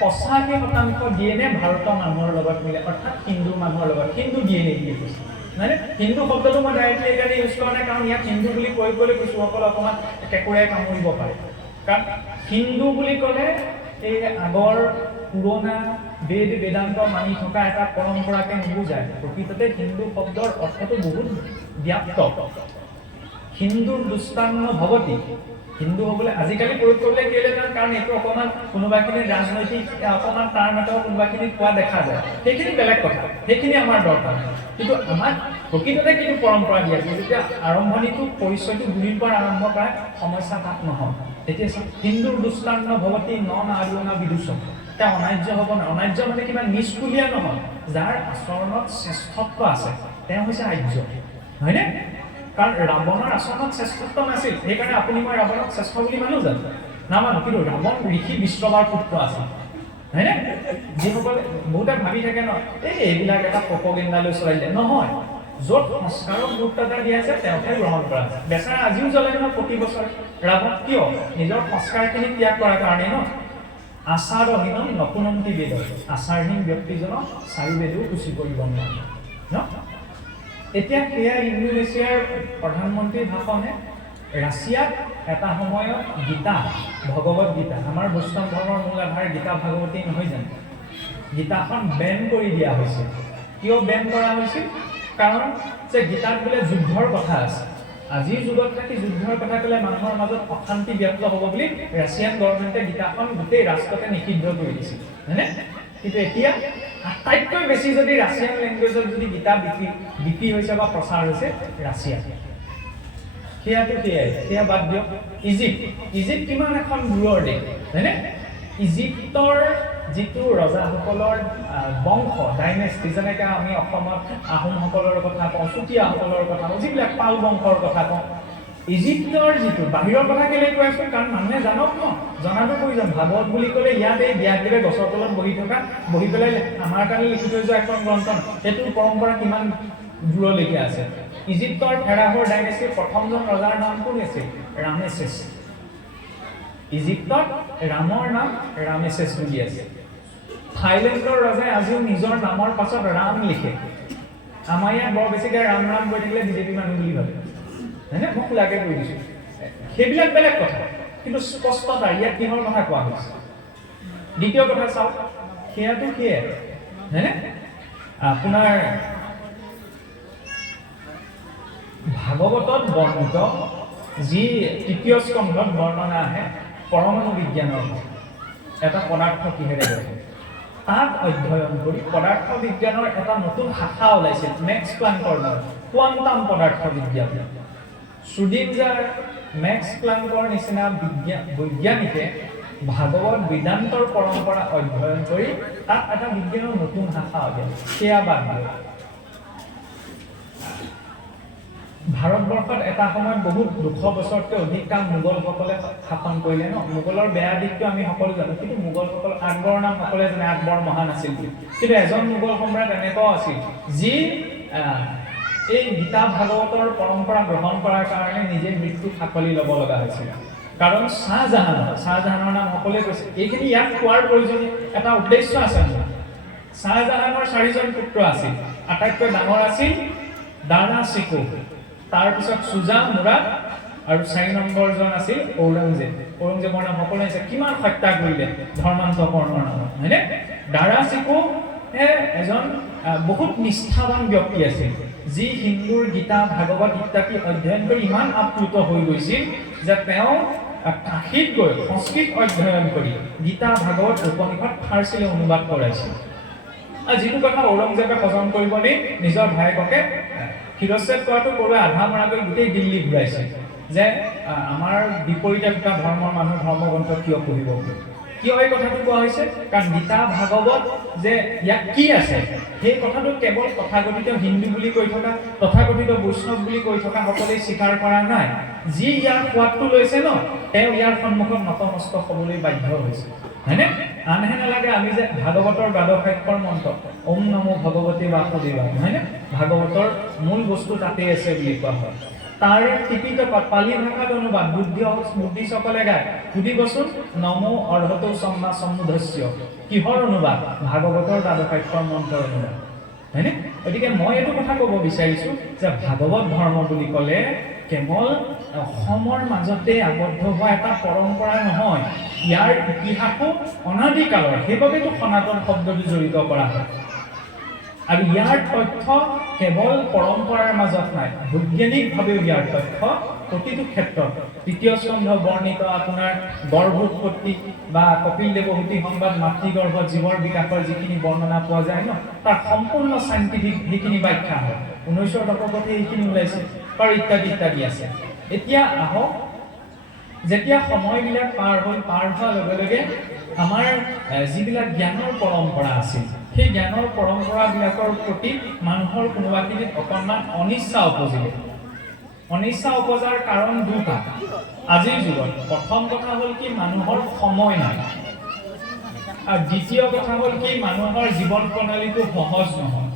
85% DNA ভাৰতৰ মানুহৰ লগত মিলে অৰ্থাৎ হিন্দু মানুহৰ লগত হিন্দু DNA বুলি কৈছে মানে হিন্দু শব্দটো মই ডাইৰেক্টলি এইকাৰণে ইউজ কৰা নাই কাৰণ ইয়াত হিন্দু বুলি কৈ কিছুসকল অকণমান কেঁকুৰাই কামুৰিব পাৰে কাৰণ হিন্দু বুলি ক'লে এই আগৰ পুৰণা বেদ বেদান্ত মানি থকা এটা পৰম্পৰাকে নুবুজায় প্ৰকৃততে হিন্দু শব্দৰ অৰ্থটো বহুত ব্যাপ্ত হিন্দুৰ দুষ্টান্ন ভৱতি হিন্দু হ'বলৈ আজিকালি প্ৰয়োগ কৰিবলৈ কেলৈ কাৰণ এইটো অকণমান কোনোবাখিনি ৰাজনৈতিক অকণমান তাৰ মাজত কোনোবাখিনি পোৱা দেখা যায় সেইখিনি বেলেগ কথা সেইখিনি আমাৰ দৰকাৰ কিন্তু আমাক প্ৰকৃততে কিন্তু পৰম্পৰা দিয়া আছে যেতিয়া আৰম্ভণিটো পৰিচয়টো গুৰিৰ পৰা আৰম্ভ কৰা সমস্যা তাত নহয় এতিয়া হিন্দুৰ দুষ্টান্ন ভৱতি নাৰ্যনা বিদুষম তেওঁ অনাৰ্য হ'ব নহয় অনাৰ্য মানে কিবা নিষ্কুলীয়া নহয় যাৰ আচৰণত শ্ৰেষ্ঠত্ব আছে তেওঁ হৈছে আৰ্য হয়নে কাৰণ ৰাৱণৰ আচৰণত শ্ৰেষ্ঠত্ব নাছিল সেইকাৰণে আপুনি মই ৰাৱণক শ্ৰেষ্ঠ বুলি মানো জানো নামানো কিন্তু ৰাৱণ ঋষি বিশ্ববাৰ পুত্ৰ আছিল হয়নে যিসকলে বহুতে ভাবি থাকে ন এইবিলাক এটা প্ৰপগেণ্ডালৈ চলাইলে নহয় য'ত সংস্কাৰক গুৰুত্ব দিয়া আছে তেওঁকে গ্ৰহণ কৰা আছে বেচাৰা আজিও জ্বলে নহয় প্ৰতি বছৰে ৰাৱণ কিয় নিজৰ সংস্কাৰখিনি ত্যাগ কৰাৰ কাৰণে ন আচাৰহীন নকুনন্তি বেদ আচাৰহীন ব্যক্তিজনক চাৰি বেদেও খুচি কৰিব নোৱাৰে ন এতিয়া সেয়া ইণ্ডোনেছিয়াৰ প্ৰধানমন্ত্ৰীৰ ভাষণে ৰাছিয়াত এটা সময়ত গীতা ভগৱত গীতা আমাৰ বৈষ্ণৱ ধৰ্মৰ মূল আধাৰ গীতা ভাগৱতী নহয় জানো গীতাখন বেন কৰি দিয়া হৈছিল কিয় বেন কৰা হৈছিল কাৰণ যে গীতাত বোলে যুদ্ধৰ কথা আছে আজিৰ যুগত থাকি যুদ্ধৰ কথা ক'লে মানুহৰ মাজত অশান্তি ব্যক্ত হ'ব বুলি ৰাছিয়ান গভৰ্ণমেণ্টে গীতাখন গোটেই ৰাষ্ট্ৰতে নিষিদ্ধ কৰি দিছিল হয়নে কিন্তু এতিয়া আটাইতকৈ বেছি যদি ৰাছিয়ান লেংগুৱেজত যদি গীতা বিক্ৰী হৈছে বা প্ৰচাৰ হৈছে ৰাছিয়া সেয়া বাদ দিয়ক ইজিপ্ত কিমান এখন দূৰৰ দেশ হয়নে ইজিপ্তৰ যিটো ৰজাসকলৰ বংশ ডাইনেষ্টি যেনেকৈ আমি অসমত আহোমসকলৰ কথা কওঁ চুতীয়াসকলৰ কথা কওঁ যিবিলাক পাল বংশৰ কথা কওঁ ইজিপ্তৰ যিটো বাহিৰৰ কথা কেলৈ কৈ আছোঁ কাৰণ মানুহে জানক ন জনাটো প্ৰয়োজন ভাগৱত বুলি ক'লে ইয়াত এই ব্যাসদেৱে গছৰ তলত বহি পেলাই আমাৰ কাৰণে লিখি থৈ যোৱা এখন গ্ৰন্থ সেইটোৰ পৰম্পৰা কিমান দূৰলৈকে আছে ইজিপ্তৰ ফেৰাহৰ ডাইনেষ্টিৰ প্ৰথমজন ৰজাৰ নাম কোন আছিল ৰামেছেছ ইজিপ্তত ৰামৰ নাম ৰামেছেছ বুলি আছে। থাইলেণ্ডৰ ৰজাই আজিও নিজৰ নামৰ পাছত ৰাম লিখে। আমাৰ ইয়াত বৰ বেছিকৈ ৰাম ৰাম কৈ থাকিলে বিজেপি মানুহ বুলি ভাবে, হয়নে? মই খোলাকে কৈ দিছোঁ, সেইবিলাক বেলেগ কথা, কিন্তু স্পষ্টতা ইয়াত কিহৰ কথা কোৱা হৈছে। দ্বিতীয় কথা চাওক, সেয়াটো সেয়াই, হয়নে? আপোনাৰ ভাগৱতত বৰ্ণিত যি তৃতীয় স্কন্ধত বৰ্ণনা আহে পৰমাণু বিজ্ঞানৰ এটা পদাৰ্থ কিহেৰে গঠিত, তাক অধ্যয়ন কৰি পদাৰ্থ বিজ্ঞানৰ এটা নতুন শাখা ওলাইছিল মেক্স প্লাংকৰ নাম, কোৱাণ্টাম পদাৰ্থ বিজ্ঞান। শ্ৰুডিঞ্জাৰ, মেক্স প্লাংকৰ নিচিনা বৈজ্ঞানিকে ভাগৱত বেদান্তৰ পৰম্পৰা অধ্যয়ন কৰি তাত এটা বিজ্ঞানৰ নতুন শাখা উলিয়াই। সেয়া বাদ দিয়ে ভাৰতবৰ্ষত এটা সময়ত বহুত 200 বছৰতকৈ অধিক কাল মোগলসকলে শাসন কৰিলে ন। মোগলৰ বেয়া দিশটো আমি সকলো জানো, কিন্তু মোগলসকল আকবৰৰ নাম সকলোৱে জানে, আকবৰ মহান আছিল বুলি। কিন্তু এজন মোগল সম্ৰাট এনেকুৱাও আছিল যি এই গীতা ভাগৱতৰ পৰম্পৰা গ্ৰহণ কৰাৰ কাৰণে নিজে মৃত্যু সাকলি ল'ব লগা হৈছিল। কাৰণ শ্বাহজাহানৰ নাম সকলোৱে কৈছে। এইখিনি ইয়াত কোৱাৰ প্ৰয়োজনীয় এটা উদ্দেশ্য আছে। শ্বাহজাহানৰ 4জন পুত্ৰ আছিল। আটাইতকৈ ডাঙৰ আছিল দাৰা শিকো, তাৰপিছত চুজা মুৰাদ, আৰু 4 নম্বৰজন আছিল ঔৰংজেব। ঔৰংজেবৰ নাম সকলোৱে আছে, কিমান হত্যা কৰিলে ধৰ্মান্তকৰণৰ নামত, হয়নে? দাৰা শিকো এজন বহুত নিষ্ঠাৱান ব্যক্তি আছিল, যি হিন্দুৰ গীতা ভাগৱত ইত্যাদি অধ্যয়ন কৰি ইমান আপ্লুত হৈ গৈছিল যে তেওঁ কাশীত গৈ সংস্কৃত অধ্যয়ন কৰি গীতা ভাগৱত উপনিষদ ফাৰ্চীলৈ অনুবাদ কৰাইছিল। যিটো কথা ঔৰংজেবে হজম কৰিব নি নিজৰ ভায়েককে শিৰচ্ছেদ কৰাটো কৰোৱে আধা মৰাকৈ গোটেই দিল্লী ঘূৰাইছে যে আমাৰ বিপৰীতে থকা ধৰ্মৰ মানুহ ধৰ্মগ্ৰন্থ কিয় পঢ়িব, কিয় এই কথাটো কোৱা হৈছে? কাৰণ গীতা ভাগৱত যে ইয়াত কি আছে সেই কথাটো কেৱল তথাকথিত হিন্দু বুলি কৈ থকা, তথাকথিত বৈষ্ণৱ বুলি কৈ থকা সকলোৱে স্বীকাৰ কৰা নাই। যি ইয়াৰ সোৱাদটো লৈছে ন, তেওঁ ইয়াৰ সন্মুখত নতমস্তক হ'বলৈ বাধ্য হৈছে, হয়নে? আনহে নালাগে আমি যে ভাগৱতৰ দ্বাদশাক্ষৰ মন্ত্ৰ ওম নমো ভগৱতী বাসুদেৱায়, হয়নে? ভাগৱতৰ মূল বস্তু তাতে আছে বুলি কোৱা হয়। তাৰ টিপিটকত পালি ভাষাত অনুবাদ বুদ্ধিসকলে গায়, সুধিবচোন নমো অৰ্হতো সম্মা সমুধস্য, কিহৰ অনুবাদ? ভাগৱতৰ দ্বাদশাক্ষৰ মন্ত্ৰৰ অনুবাদ, হয়নে? গতিকে মই এইটো কথা ক'ব বিচাৰিছোঁ যে ভাগৱত ধৰ্ম বুলি ক'লে কেৱল অসমৰ মাজতে আবদ্ধ হোৱা এটা পৰম্পৰা নহয়, ইয়াৰ ইতিহাসো অনাদিকালৰ, সেইবাবেতো সনাতন শব্দটো জড়িত কৰা হয়। আৰু ইয়াৰ তথ্য কেৱল পৰম্পৰাৰ মাজত নাই, বৈজ্ঞানিকভাৱেও ইয়াৰ তথ্য প্ৰতিটো ক্ষেত্ৰত তৃতীয় স্কন্ধ বৰ্ণিত আপোনাৰ গৰ্ভোৎপত্তি বা কপিল দেৱহূতি সংবাদ মাতৃগৰ্ভত জীৱৰ বিকাশৰ যিখিনি বৰ্ণনা পোৱা যায় ন, তাৰ সম্পূৰ্ণ চাইণ্টিফিক সেইখিনি ব্যাখ্যা হয়। 19ৰ দশকতে এইখিনি ওলাইছে আৰু ইত্যাদি ইত্যাদি আছে। এতিয়া আহক, যেতিয়া সময়বিলাক পাৰ হোৱাৰ লগে লগে আমাৰ যিবিলাক জ্ঞানৰ পৰম্পৰা আছিল, সেই জ্ঞানৰ পৰম্পৰাবিলাকৰ প্ৰতি মানুহৰ কোনোবাখিনিত অকণমান অনিচ্ছা উপজিলে। অনিচ্ছা উপজাৰ কাৰণ দুটা আজিৰ যুগত। প্ৰথম কথা হ'ল কি, মানুহৰ সময় নাই, আৰু দ্বিতীয় কথা হ'ল কি, মানুহৰ জীৱন প্ৰণালীটো সহজ নহয়।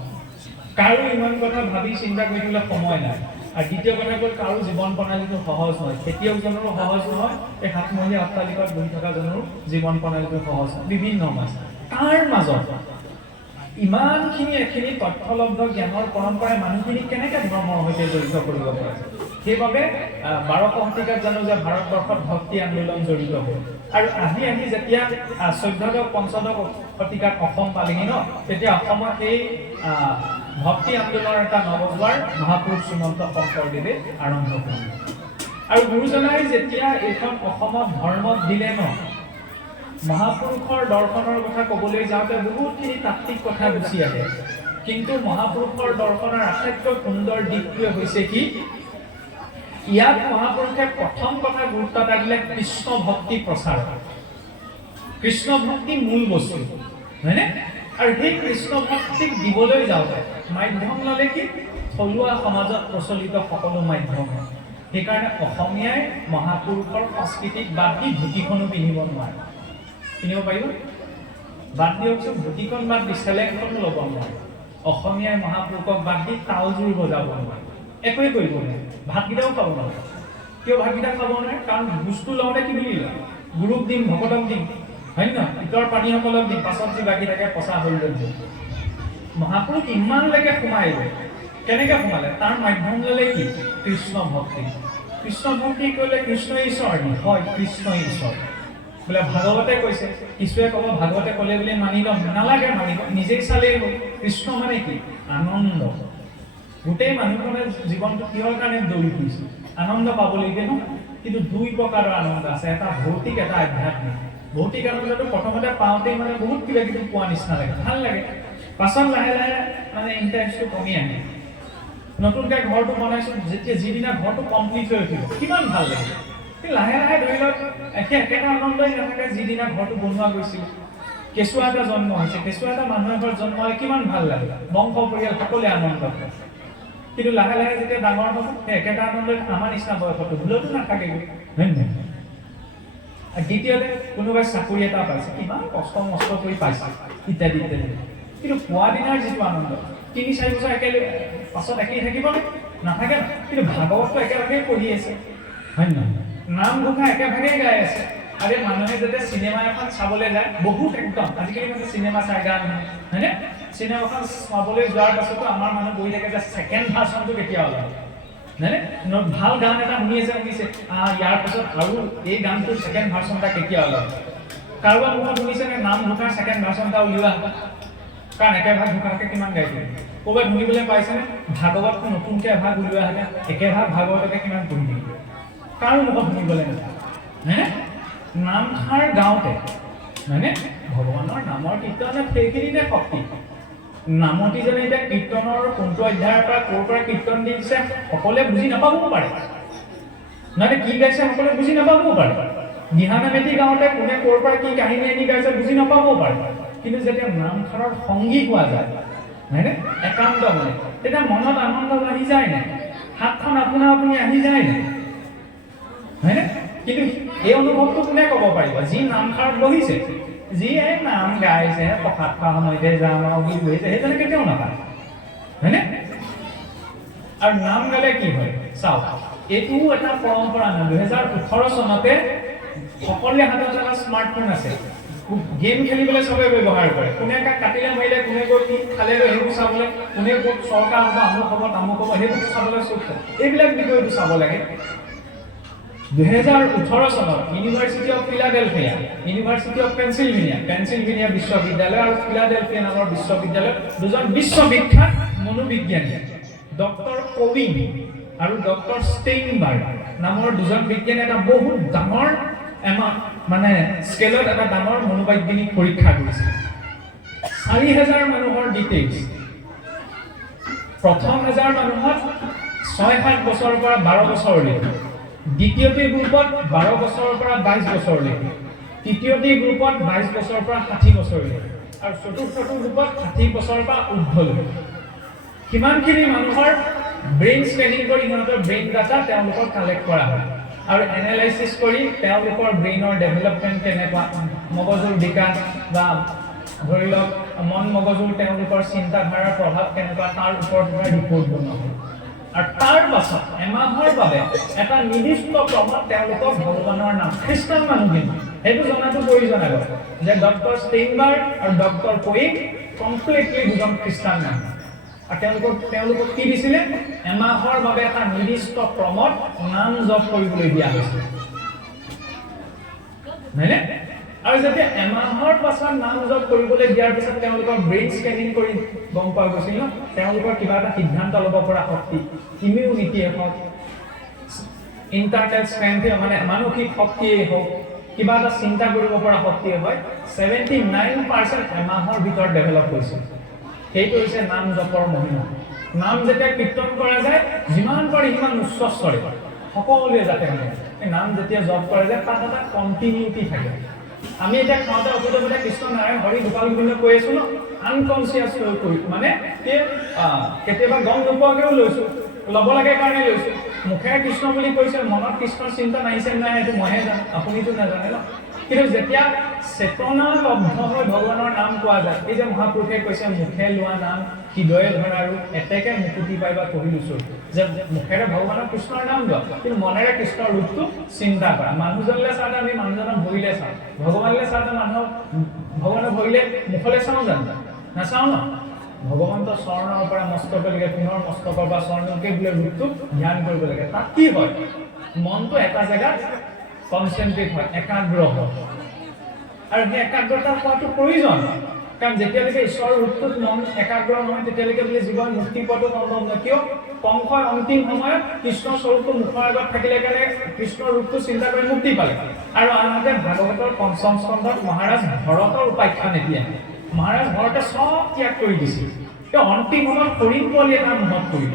কাৰো ইমান কথা ভাবি চিন্তা কৰিবলৈ সময় নাই। আৰু দ্বিতীয় কথা হ'ল কাৰো জীৱন প্ৰণালীটো সহজ নহয়। খেতিয়কজনৰো সহজ নহয়, এই হাতমহীয়া অট্টালিকাত বহি থকাজনৰো জীৱন প্ৰণালীটো সহজ নহয়, বিভিন্ন মাছ। তাৰ মাজত ইমানখিনি এখিনি তথ্যলব্ধ জ্ঞানৰ পৰম্পৰাই মানুহখিনিক কেনেকৈ ধৰ্মৰ সৈতে জড়িত কৰিব পাৰে? সেইবাবে 12শ শতিকাত জানো যে ভাৰতবৰ্ষত ভক্তি আন্দোলন জড়িত হ'ল, আৰু আহি যেতিয়া 14শ 15শ শতিকাত অসম পালেহি ন, তেতিয়া অসমত সেই ভক্তি আন্দোলনৰ এটা নৱজোৱাৰ মহাপুৰুষ শ্ৰীমন্ত শংকৰদেৱে আৰম্ভ কৰিলে। আৰু গুৰুজনাই যেতিয়া এইখন অসমত ধৰ্মত দিলে ন, মহাপুৰুষৰ দৰ্শনৰ কথা ক'বলৈ যাওঁতে বহুতখিনি তাত্ত্বিক কথা গুচি আহে, কিন্তু মহাপুৰুষৰ দৰ্শনৰ আটাইতকৈ সুন্দৰ দিশটোৱে হৈছে কি, ইয়াত মহাপুৰুষে প্ৰথম কথা গুৰুত্ব এটা দিলে কৃষ্ণ ভক্তি প্ৰচাৰ। কৃষ্ণ ভক্তি মূল বস্তু, হয়নে? আৰু সেই কৃষ্ণ ভক্তিক দিবলৈ যাওঁতে মাধ্যম ল'লে কি, থলুৱা সমাজত প্ৰচলিত সকলো মাধ্যম। সেইকাৰণে অসমীয়াই মহাপুৰুষৰ সংস্কৃতিক বাদ দি ধুতিখনো পিন্ধিব নোৱাৰে। কিনিব পাৰিব? বাদ দিয়কচোন, ধুতিখন বাদ দি চেলেংখনো ল'ব নোৱাৰে। অসমীয়াই মহাপুৰুষক বাদ দি তালযোৰ বজাব নোৱাৰে, একোৱে কৰিব নোৱাৰে, ভাতকেইটাও খাব নোৱাৰে। কিয় ভাতকেইটা খাব নোৱাৰে? কাৰণ ভোজটো লওঁতে কি বুলি লয়? গুৰুক দিম, ভকতক দিম, হয় নে নহয়? ইতৰ পানীসকলক দিম, পাছত যি বাকী থাকে পচা হৈ গ'ল। মহাপুৰুষ ইমানলৈকে সোমাই গ'ল। কেনেকৈ সোমালে? তাৰ মাধ্যম ল'লে কি? কৃষ্ণ ভক্তি। কৃষ্ণ ভক্তি কৰিলে কৃষ্ণ ঈশ্বৰ নি? হয়, কৃষ্ণ ঈশ্বৰ। বোলে ভাগৱতে কৈছে, কিছুৱে ক'ব ভাগৱতে ক'লে বুলি মানি ল'ম, নালাগে মানিব, নিজেই চালেই হ'ল। কৃষ্ণ মানে কি? আনন্দ। গোটেই মানুহখনে জীৱনটো কিহৰ কাৰণে দৌৰি ফুৰিছে? আনন্দ পাবলৈকে নহয়। কিন্তু দুই প্ৰকাৰৰ আনন্দ আছে, এটা ভৌতিক, এটা আধ্যাত্মিক। ভৌতিক আনন্দটো প্ৰথমতে পাওঁতেই মানে বহুত কিবা কিবি পোৱা নিচিনা লাগে, ভাল লাগে। পাছত লাহে লাহে মানে ইণ্টাৰেষ্টটো কমি আহে। নতুনকৈ ঘৰটো বনাইছোঁ, যেতিয়া যিদিনা ঘৰটো কমপ্লিট হৈ উঠিব কিমান ভাল লাগে। কিন্তু লাহে লাহে ধৰি লওক একেটা আনন্দই নাথাকে। যিদিনা ঘৰটো বনোৱা গৈছিল, কেঁচুৱা এটা জন্ম হৈছে, কেঁচুৱা এটা মানুহৰ ঘৰত জন্ম হ'লে কিমান ভাল লাগে, বংশ পৰিয়াল সকলোৱে আনন্দ পায়। কিন্তু লাহে লাহে যেতিয়া ডাঙৰ হ'ব, সেই একেটা আনন্দই আমাৰ নিচিনা বয়সতো ভুলতো নাথাকেগৈ, হয় নে নহয়? আৰু দ্বিতীয়তে কোনোবাই চাকৰি এটা পাইছে, কিমান কষ্ট মষ্ট কৰি পাইছে, ইত্যাদি ইত্যাদি। কিন্তু পোৱা দিনাৰ যিটো আনন্দ, ৩-৪ বছৰ একেলগে পাছত একেই থাকিবনে? নাথাকে। কিন্তু ভাগৱতটো একেলগেই পঢ়ি আছে, হয় নে নহয়? নামঘোষা একেভাগেই গাই আছে। আৰু মানুহে যেতিয়া চিনেমা এখন চাবলৈ যায়, বহুত একদম আজিকালি মানে চিনেমা চাই গান নহয়, হয়নে? চিনেমাখন চাবলৈ যোৱাৰ পাছতো আমাৰ মানুহ বহি থাকে যে ছেকেণ্ড ভাৰ্চনটো কেতিয়া ওলাব, হয়নে? ভাল গান এটা শুনিছে, ইয়াৰ পাছত আৰু এই গানটোৰ ছেকেণ্ড ভাৰ্চন এটা কেতিয়া ওলাব? কাৰোবাৰ মুখত শুনিছেনে নামঘোষাৰ ছেকেণ্ড ভাৰ্চন এটা উলিওৱা? কাৰণ একেভাগ ঘোষাকে কিমান গাইছে? ক'ৰবাত শুনিবলৈ পাইছেনে ভাগৱতটো নতুনকৈ এভাগ উলিওৱাহেঁতেন একেভাগ ভাগৱতকে কিমান পঢ়ি থাকিব? কাৰো মুখত শুনিবলৈ নাপায়, হয়নে? নামষাৰ গাওঁতে, হয়নে? ভগৱানৰ নামৰ কীৰ্তনে সেইখিনিতে শক্তি। নামতিজনে এতিয়া কীৰ্তনৰ কোনটো অধ্যায়ৰ পৰা ক'ৰ পৰা কীৰ্তন দি দিছে সকলোৱে বুজি নাপাবও পাৰে, নহ'লে কি গাইছে সকলোৱে বুজি নাপাবও পাৰে। দিহানামেতি গাওঁতে কোনে ক'ৰ পৰা কি কাহিনী আনি গাইছে বুজি নাপাবও পাৰে। কিন্তু যেতিয়া নামষাৰৰ সংগী পোৱা যায়, হয়নে? একান্ত মানে, তেতিয়া মনত আনন্দ আহি যায় নাই? হাতখন আপোনা আপুনি আহি যায় নাই? হয়নে? কিন্তু এই অনুভৱটো কোনে ক'ব পাৰিব? যি নামষাৰত বহিছে, যি এই নাম গাইছে, প্ৰসাদ খোৱা সময়তে যাম আৰু গীত বহিছে, সেইজনে কেতিয়াও নাপায়, হয়নে? আৰু নাম গালে কি হয় চাওক, এইটোও এটা পৰম্পৰা নহয়। 2018 চনতে সকলোৰে হাতত এটা স্মাৰ্টফোন আছে, গেম খেলিবলৈ চবে ব্যৱহাৰ কৰে। কোনে কাটিলে মাৰিলে, কোনে গৈ কি খালে সেইবোৰ চাবলৈ, কোনে ক'ত চৰকাৰ হ'ব, আমুক হ'ব তামুক হ'ব, সেইবোৰ চাবলৈ চব এইবিলাক বিষয়টো চাব লাগে। 2018 চনত university of Philadelphia, university of Pennsylvania বিশ্ববিদ্যালয় আৰু ফিলাডেলফিয়া নামৰ বিশ্ববিদ্যালয়ত দুজন বিশ্ববিখ্যাত মনোবিজ্ঞানী ডক্টৰ কোৱিন আৰু ডক্টৰ ষ্টেইনবাৰ্গ নামৰ দুজন বিজ্ঞানীয়ে এটা বহুত ডাঙৰ মানে স্কেলত এটা ডাঙৰ মনোবৈজ্ঞানিক পৰীক্ষা কৰিছিল। 4,000 মানুহৰ ডিটেইলছ। প্ৰথম 1000 মানুহত 6-7 বছৰৰ পৰা 12 বছৰলৈকে, দ্বিতীয়টি গ্ৰুপত 12 বছৰৰ পৰা 22 বছৰলৈকে, তৃতীয়টি গ্ৰুপত 22 বছৰৰ পৰা 60 বছৰলৈকে, আৰু চতুৰ্থটো গ্ৰুপত 60 বছৰৰ পৰা ঊৰ্ধ্বলৈকে। সিমানখিনি মানুহৰ ব্ৰেইন স্কেনিং কৰি সিহঁতৰ ব্ৰেইন ডাটা তেওঁলোকক কালেক্ট কৰা হয় আৰু এনালাইচিছ কৰি তেওঁলোকৰ ব্ৰেইনৰ ডেভেলপমেণ্ট কেনেকুৱা, মগজুৰ বিকাশ বা ধৰি লওক মন মগজুৰ তেওঁলোকৰ চিন্তাধাৰাৰ প্ৰভাৱ কেনেকুৱা, তাৰ ওপৰত এটা ৰিপৰ্ট বনোৱা হয়। আৰু তাৰ পাছত এমাহৰ বাবে এটা নিৰ্দিষ্ট ক্ৰমত তেওঁলোকক ভগৱানৰ নাম, খ্ৰীষ্টান মানুহখিনি সেইটো জনাটো প্ৰয়োজন আগত যে ডক্টৰ ষ্টেইনবাৰ্গ আৰু ডক্টৰ কোৱিন কমপ্লিটলি দুজন খ্ৰীষ্টান মানুহ। আৰু তেওঁলোকক কি দিছিলে? এমাহৰ বাবে এটা নিৰ্দিষ্ট ক্ৰমত নাম জপ কৰিবলৈ দিয়া হৈছিল, হয়নে? আৰু যেতিয়া এমাহৰ পাছত নাম জপ কৰিবলৈ দিয়াৰ পিছত তেওঁলোকৰ ব্ৰেইন স্কেনিং কৰি গম পোৱা গৈছিল ন, তেওঁলোকৰ কিবা এটা সিদ্ধান্ত ল'ব পৰা শক্তি, ইমিউনিটিয়ে হওক, ইণ্টাৰনেল ষ্ট্ৰেংথে মানে মানসিক শক্তিয়ে হওক, কিবা এটা চিন্তা কৰিব পৰা শক্তিয়ে হয়, 79% এমাহৰ ভিতৰত ডেভেলপ হৈছিল। সেইটো হৈছে নাম জপৰ মহিমা। নাম যেতিয়া কীৰ্তন কৰা যায়, যিমান পাৰি সিমান উচ্চ স্তৰে সকলোৱে যাতে মানে এই নাম যেতিয়া জপ কৰা যায় তাত এটা কণ্টিনিউটি থাকে। আমি এতিয়া খাওঁতে অসুবিধা কৃষ্ণ নাৰায়ণ হৰি গোপাল গোবিন্দ কৈ আছো ন, আনকনচিয়াছ হৈ কৰিছোঁ, মানে কেতিয়াবা গম নোপোৱাকৈও লৈছোঁ, ল'ব লাগে কাৰণে লৈছোঁ। মুখেৰে কৃষ্ণ বুলি কৈছে, মনত কৃষ্ণৰ চিন্তা নাহিছে নাই সেইটো মইহে জানো, আপুনিতো নাজানে ন। কিন্তু যেতিয়া চেতনালব্ধ হৈ ভগৱানৰ নাম কোৱা যায়, এই যে মহাপুৰুষে কৈছে মুখে লোৱা নাম হৃদয়ে ধৰা আৰু এতেকে মুকুতি পাই বা কহিলো চৈ, যে মুখেৰে ভগৱানৰ কৃষ্ণৰ নাম লোৱা কিন্তু মনেৰে কৃষ্ণৰ ৰূপটো চিন্তা কৰা মানুহজনলৈ চাওঁতে আমি মানুহজনক ভৰিলে চাওঁ ভগৱানলৈ চাওঁতে মানুহক ভগৱানক ভৰিলে মুখলৈ চাওঁ জানো নাচাওঁ ন ভগৱন্তৰ চৰণৰ পৰা মস্তকলৈকে পুনৰ মস্তকৰ পৰা চৰণলৈকে বোলে ৰূপটো ধ্যান কৰিব লাগে তাত কি হয় মনটো এটা জেগাত কনচেন্ট্ৰেট হয় একাগ্ৰ হয় আৰু সেই একাগ্ৰতা হোৱাটো প্ৰয়োজন কাৰণ যেতিয়ালৈকে ঈশ্বৰৰ ৰূপটোত মন একাগ্ৰ নহয় তেতিয়ালৈকে বোলে জীৱন মুক্তি পোৱাটো সম্ভৱ নহয় কিয় কংসই অন্তিম সময়ত কৃষ্ণৰ স্বৰূপটো মুখৰ আগত থাকিলে কাৰণে কৃষ্ণৰ ৰূপটো চিন্তা কৰি মুক্তি পালে আৰু আনহাতে ভাগৱতৰ পঞ্চম স্কন্ধত মহাৰাজ ভৰতৰ উপাখ্যান এতিয়া মহাৰাজ ভৰতে সব ত্যাগ কৰি দিছিল তেওঁ অন্তিম সময়ত হৰিণ পোৱালি এটা মনত পৰিল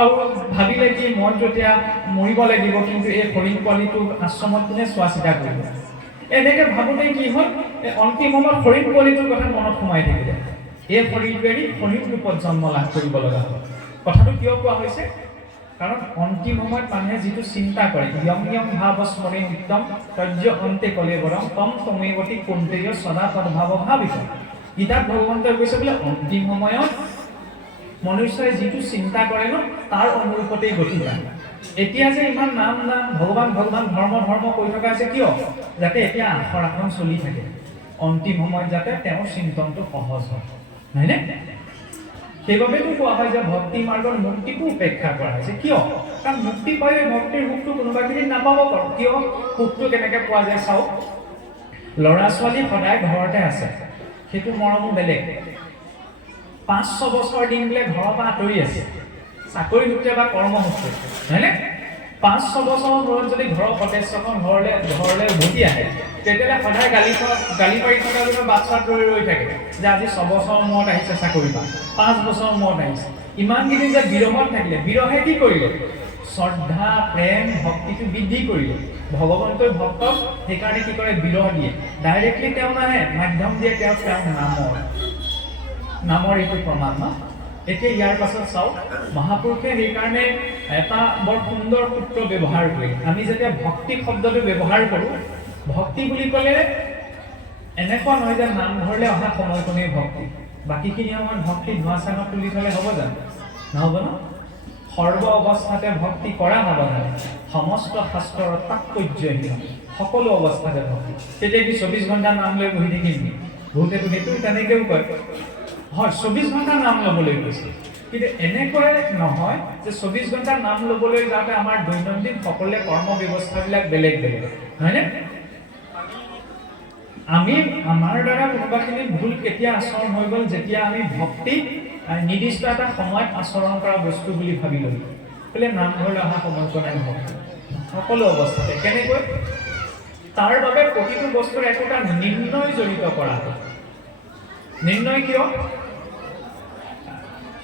আৰু ভাবিলে কি মই যেতিয়া মৰিব লাগিব কিন্তু এই হৰিণ পোৱালিটোক আশ্ৰমত কোনে চোৱা চিতা কৰিব এনেকে ভাবোতে কি হ'ল অন্তিম সময়ত হৰিণ পোৱালিটোৰ কথা মনত সোমাই থাকিলে এই শৰীৰটো এৰি হৰিণ ৰূপত জন্ম লাভ কৰিব লগা হ'ল কথাটো কিয় কোৱা হৈছে কাৰণ অন্তিম সময়ত মানুহে যিটো চিন্তা কৰে ইয়ং ইয়ং ভাৱ স্মৰে নিত্যম তজ্য অন্তে কলেবৰম তম তমেৱতী কৌন্তেয় সদা তদ্ভাৱ ভাবিত গীতাত ভগৱন্তই কৈছে বোলে অন্তিম সময়ত মনুষ্যই যিটো চিন্তা কৰে ন তাৰ অনুৰূপতেই গতি কৰে এতিয়া যে ইমান নাম ভগৱান ভগৱান ধৰ্ম ধৰ্ম কৈ থকা আছে কিয় যাতে এতিয়া আখৰ আসন চলি থাকে অন্তিম সময়ত যাতে তেওঁৰ চিন্তনটো সহজ হয় নহয়নে সেইবাবেতো কোৱা হয় যে ভক্তি মাৰ্গৰ মুক্তিকো উপেক্ষা কৰা হৈছে কিয় কাৰণ মুক্তি পাই ভক্তিৰ সুখটো কোনোবাখিনিত নাপাব পাৰোঁ কিয় সুখটো কেনেকৈ পোৱা যায় চাওক ল'ৰা ছোৱালী সদায় ঘৰতে আছে সেইটো মৰমো বেলেগ 5-6 বছৰ দিন বোলে ঘৰৰ পৰা আঁতৰি আছে চাকৰি সূত্ৰে বা কৰ্মসূত্ৰে হয়নে 5-6 বছৰৰ মূৰত যদি ঘৰৰ সদস্যখন ঘৰলৈ উভতি আহে তেতিয়াহ'লে সদায় গালি পাৰি থকা বুলি বাচ্চাত ৰৈ থাকে যে আজি 6 বছৰৰ মূৰত আহিছে চাকৰি পা 5 বছৰৰ মূৰত আহিছে ইমানখিনি যে বিৰহত থাকিলে বিৰহে কি কৰিলে শ্ৰদ্ধা প্ৰেম ভক্তিটো বৃদ্ধি কৰিলে ভগৱন্তই ভক্তক সেইকাৰণে কি কৰে বিৰহ দিয়ে ডাইৰেক্টলি তেওঁ নাহে মাধ্যম দিয়ে তেওঁ নামৰ এইটো প্ৰমাণ ন এতিয়া ইয়াৰ পাছত চাওক মহাপুৰুষে সেইকাৰণে এটা বৰ সুন্দৰ সূত্ৰ ব্যৱহাৰ কৰে আমি যেতিয়া ভক্তি শব্দটো ব্যৱহাৰ কৰোঁ ভক্তি বুলি ক'লে এনেকুৱা নহয় যে নামঘৰলৈ অহা সময়কণেই ভক্তি বাকীখিনি সময়ত ভক্তি ধোঁৱা চাঙত তুলি থ'লে হ'ব জানো নহ'ব ন সৰ্ব অৱস্থাতে ভক্তি কৰা সাৱধানে সমস্ত শাস্ত্ৰৰ তাৎপৰ্যহীন সকলো অৱস্থাতে ভক্তি তেতিয়া কি 24 ঘণ্টা নাম লৈ বহি থাকিম নেকি বহুতেতো সেইটো তেনেকৈও কয় হয় 24 ঘণ্টা নাম ল'বলৈ কৈছে কিন্তু এনেকৈ নহয় যে 24 ঘণ্টা নাম ল'বলৈ যাওঁতে আমাৰ দৈনন্দিন সকলোৱে কৰ্ম ব্যৱস্থাবিলাক বেলেগ বেলেগ হয়নে আমি আমাৰ দ্বাৰা কোনোবাখিনি ভুল কেতিয়া আচৰণ হৈ গ'ল যেতিয়া আমি ভক্তি নিৰ্দিষ্ট এটা সময়ত আচৰণ কৰা বস্তু বুলি ভাবি ল'লোঁ বোলে নামঘৰলৈ অহা সময়কণে ভক্তি সকলো অৱস্থাতে কেনেকৈ তাৰ বাবে প্ৰতিটো বস্তুৰ একোটা নিৰ্ণয় জড়িত কৰা হয় নিৰ্ণয় কিয়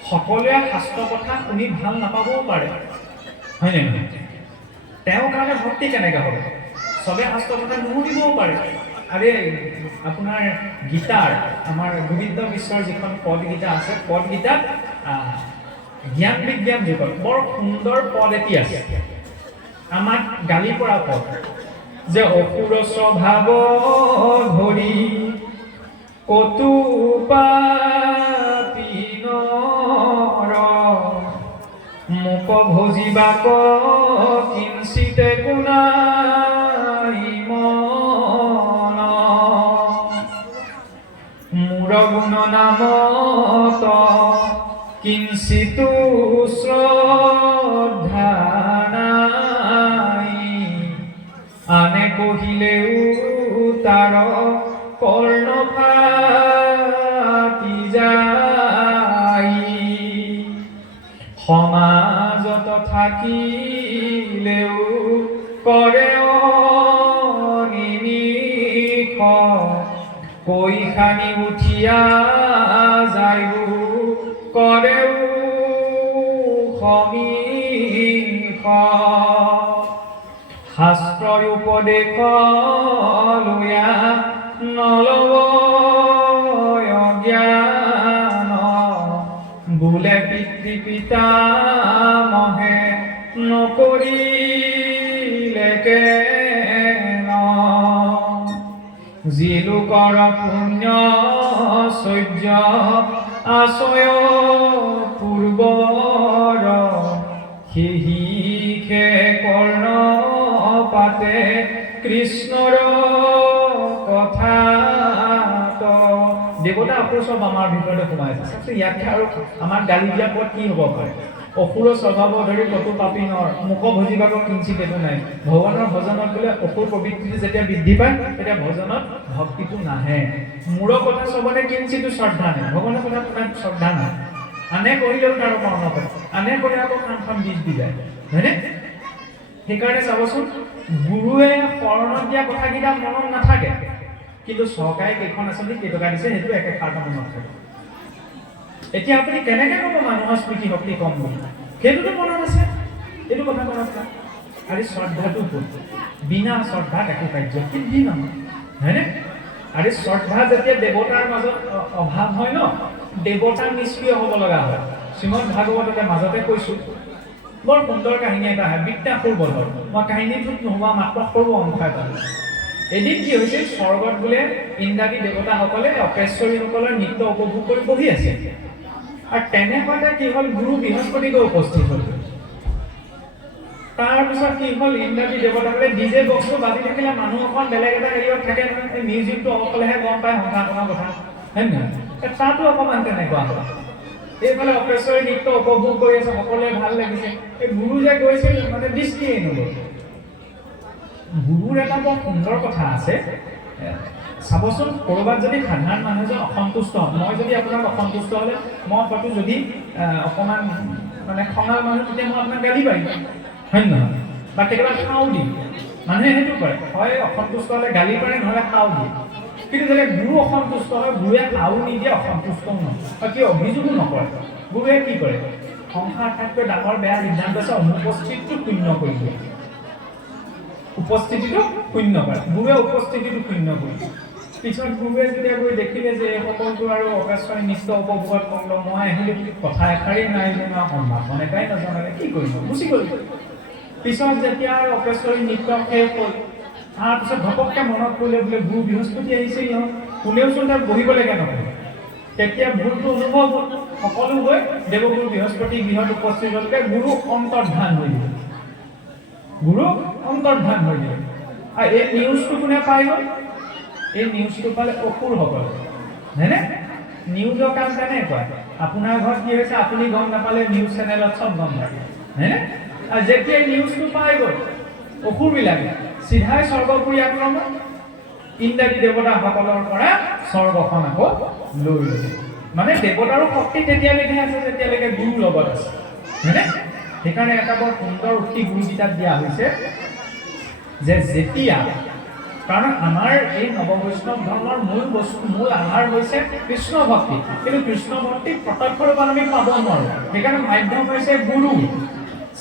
সকলোৱে শাস্ত্ৰ কথা শুনি ভাল নাপাবও পাৰে হয়নে নহয় তেওঁৰ কাৰণে ভক্তি কেনেকৈ হ'ব চবে শাস্ত্ৰ কথা নুশুনিবও পাৰে আৰে আপোনাৰ গীতাৰ আমাৰ গোবিন্দ বিশ্বৰ যিখন পদগীতা আছে পদগীতাত জ্ঞান বিজ্ঞান যুগত বৰ সুন্দৰ পদ এটি আছে আমাক গালি পৰা পদ যে অসুৰ স্বভাৱ ধৰি কতু পাপিনৰ মোক ভজিবাক কিঞ্চিতে গুণাই মন মূৰ গুণ নামত কিঞ্চিতো শ্ৰদ্ধা নাই আনে কহিলেও তাৰ কৰ্ণ ফাটি যায় সমাজত থাকিলেও কৰে অনিমিষ কৈ খানি উঠিয়া যায়ো কৰেও সমীষ শাস্ত্ৰৰ উপদেশ লয়া নলয় জ্ঞান বোলে পিতৃ পিতামহে নকৰিলে কেন যি লোকৰ পুণ্য সহ্য আশয় পূৰ্বৰ পাতে কৃষ্ণৰ কথা দেৱতা অসুৰ চব আমাৰ ভিতৰতে সোমাই আছে। ইয়াতহে আৰু আমাৰ গালি দিয়া পথ কি হ'ব পাৰে? অসুৰ স্বভাৱ ধৰি কটু পাপী নৰ মুখ ভজিবাক কিঞ্চিত একো নাই। ভগৱানৰ ভজনত বোলে অসুৰ প্ৰবৃত্তিটো যেতিয়া বৃদ্ধি পায় তেতিয়া ভজনত ভক্তিটো নাহে। মূৰৰ কথা চবতে কিঞ্চিতো শ্ৰদ্ধা নাই, ভগৱানৰ কথা কোনাত শ্ৰদ্ধা নাই। আনে কৰিলেও তাৰ কৰ্ণ পায়, আনে কৰি আকৌ কাণখন বিষ দি যায়, হয়নে? সেইকাৰণে চাবচোন, গুৰুৱে শৰণত দিয়া কথাকেইটা মনত নাথাকে, কিন্তু চৰকাৰে কেইখন আঁচনি কেইটকা দিছে সেইটো একেষাৰটা মনত থাকে। এতিয়া আপুনি কেনেকৈ ক'ব মানুহৰ স্মৃতি শক্তি কম বুলি? সেইটোতো মনত আছে, এইটো কথা মনত নাই। আৰু শ্ৰদ্ধাটো কোন? বিনা শ্ৰদ্ধাত একো কাৰ্য সিদ্ধি নহয়, হয়নে? আৰু শ্ৰদ্ধা যেতিয়া দেৱতাৰ মাজত অভাৱ হয় ন, দেৱতা নিষ্ক্ৰিয় হ'ব লগা হয়। শ্ৰীমদ ভাগৱততে মাজতে কৈছোঁ, বৰ সুন্দৰ কাহিনী এটা আহে, বিদ্যাসুৰ বধৰ। মই কাহিনীটোত নোহোৱা মাত্ৰ সৰু অংশ এটা। এদিন কি হৈছিল, স্বৰ্গত বোলে ইন্দ্ৰাদী দেৱতাসকলে অপেশ্বৰীসকলৰ নৃত্য উপভোগ কৰি বহি আছে। আৰু তেনেকুৱাতে কি হ'ল, গুৰু বৃহস্পতিকে উপস্থিত হ'ল। তাৰপিছত কি হ'ল, ইন্দ্ৰাদী দেৱতাসকলে ডিজে বক্সটো বাজি থাকিলে মানুহ অকণ বেলেগ এটা হেৰিয়ত থাকে নহয়, এই মিউজিকটো অকলেহে গম পায় সংসাৰখনৰ কথা, হয় নহয়? তাতো অকণমান তেনেকুৱা হ'ল। এইফালে অপেশ্বৰী নৃত্য উপভোগ কৰি আছে, সকলোৱে ভাল লাগিছে। এই গুৰু যে গৈছিল মানে দৃষ্টিয়ে নগ'ল। গুৰুৰ এটা বৰ সুন্দৰ কথা আছে, চাবচোন, ক'ৰবাত যদি সাধাৰণ মানুহজন অসন্তুষ্ট হয়, মই যদি আপোনাক অসন্তুষ্ট হ'লে মই হয়তো যদি অকণমান মানে খঙাল মানুহ, তেতিয়া মই আপোনাক গালি পাৰিম, হয় নহয়? বা কেতিয়াবা খাওঁ দিম। মানুহে সেইটো কৰে, হয় অসন্তুষ্ট হ'লে গালি পাৰে, নহ'লে খাওঁ দিয়ে। কিন্তু যেতিয়া গুৰু অসন্তুষ্ট হয়, গুৰুৱে খাওঁ নিদিয়ে, অসন্তুষ্টও নহয়, বা কি অভিযোগো নকৰে। গুৰুৱে কি কৰে? সংসাৰ আটাইতকৈ ডাঙৰ বেয়া সিদ্ধান্ত আছে, অনুপস্থিতিটো শূন্য কৰি দিয়ে। উপস্থিতিটো শূন্য কৰে, গুৰুৱে উপস্থিতিটো শূন্য কৰি দিয়ে। পিছত গুৰুৱে যেতিয়া গৈ দেখিলে যে এই সকলটো আৰু অপেশ্বৰী নৃত্য উপভোগত কৰিলোঁ, মই আহিলোঁ কথা এষাৰেই নাই যেনিবা, সম্ভাষণ এটাই নজনালে, কি কৰিব? গুচি গ'ল। পিছত যেতিয়া আৰু অপেশ্বৰী নৃত্য শেষ হ'ল, তাৰপিছত ঘপককৈ মনত পৰিলে বোলে গুৰু বৃহস্পতি আহিছে, ইহঁত কোনেওচোন তাত বহিবলৈকে নহয়। তেতিয়া ভুলটো অনুভৱ হ'ল, সকলো গৈ দেৱগুৰু বৃহস্পতি গৃহত উপস্থিত হ'লগৈ, গুৰু অন্তৰ্ধান হৈ গ'ল। গুৰু অন্তৰ্ধান হৈ গ'ল। আৰু এই নিউজটো কোনে পাই গ'ল? এই নিউজটো পালে অসুৰসকলে, হয়নে? নিউজৰ কাম তেনেকুৱা, আপোনাৰ ঘৰত কি হৈছে আপুনি গম নাপালে নিউজ চেনেলত চব গম পায়, হয়নে? আৰু যেতিয়া নিউজটো পাই গ'ল অসুৰবিলাকে, চিধাই স্বৰ্গপুৰী আক্ৰমণ, ইন্দ্ৰাদী দেৱতাসকলৰ পৰা স্বৰ্গখন আকৌ লৈ ল'লে। মানে দেৱতাৰো শক্তি তেতিয়ালৈকে আছে যেতিয়ালৈকে গুৰু লগত আছে, হয়নে? সেইকাৰণে এটা বৰ সুন্দৰ উক্তি গুৰুগীতাত দিয়া হৈছে যে যেতিয়া, কাৰণ আমাৰ এই নৱবৈষ্ণৱ ধৰ্মৰ মূল আধাৰ হৈছে কৃষ্ণ ভক্তি, কিন্তু কৃষ্ণ ভক্তি প্ৰত্যক্ষ ৰূপত আমি পাব নোৱাৰোঁ। সেইকাৰণে মাধ্যম হৈছে গুৰু।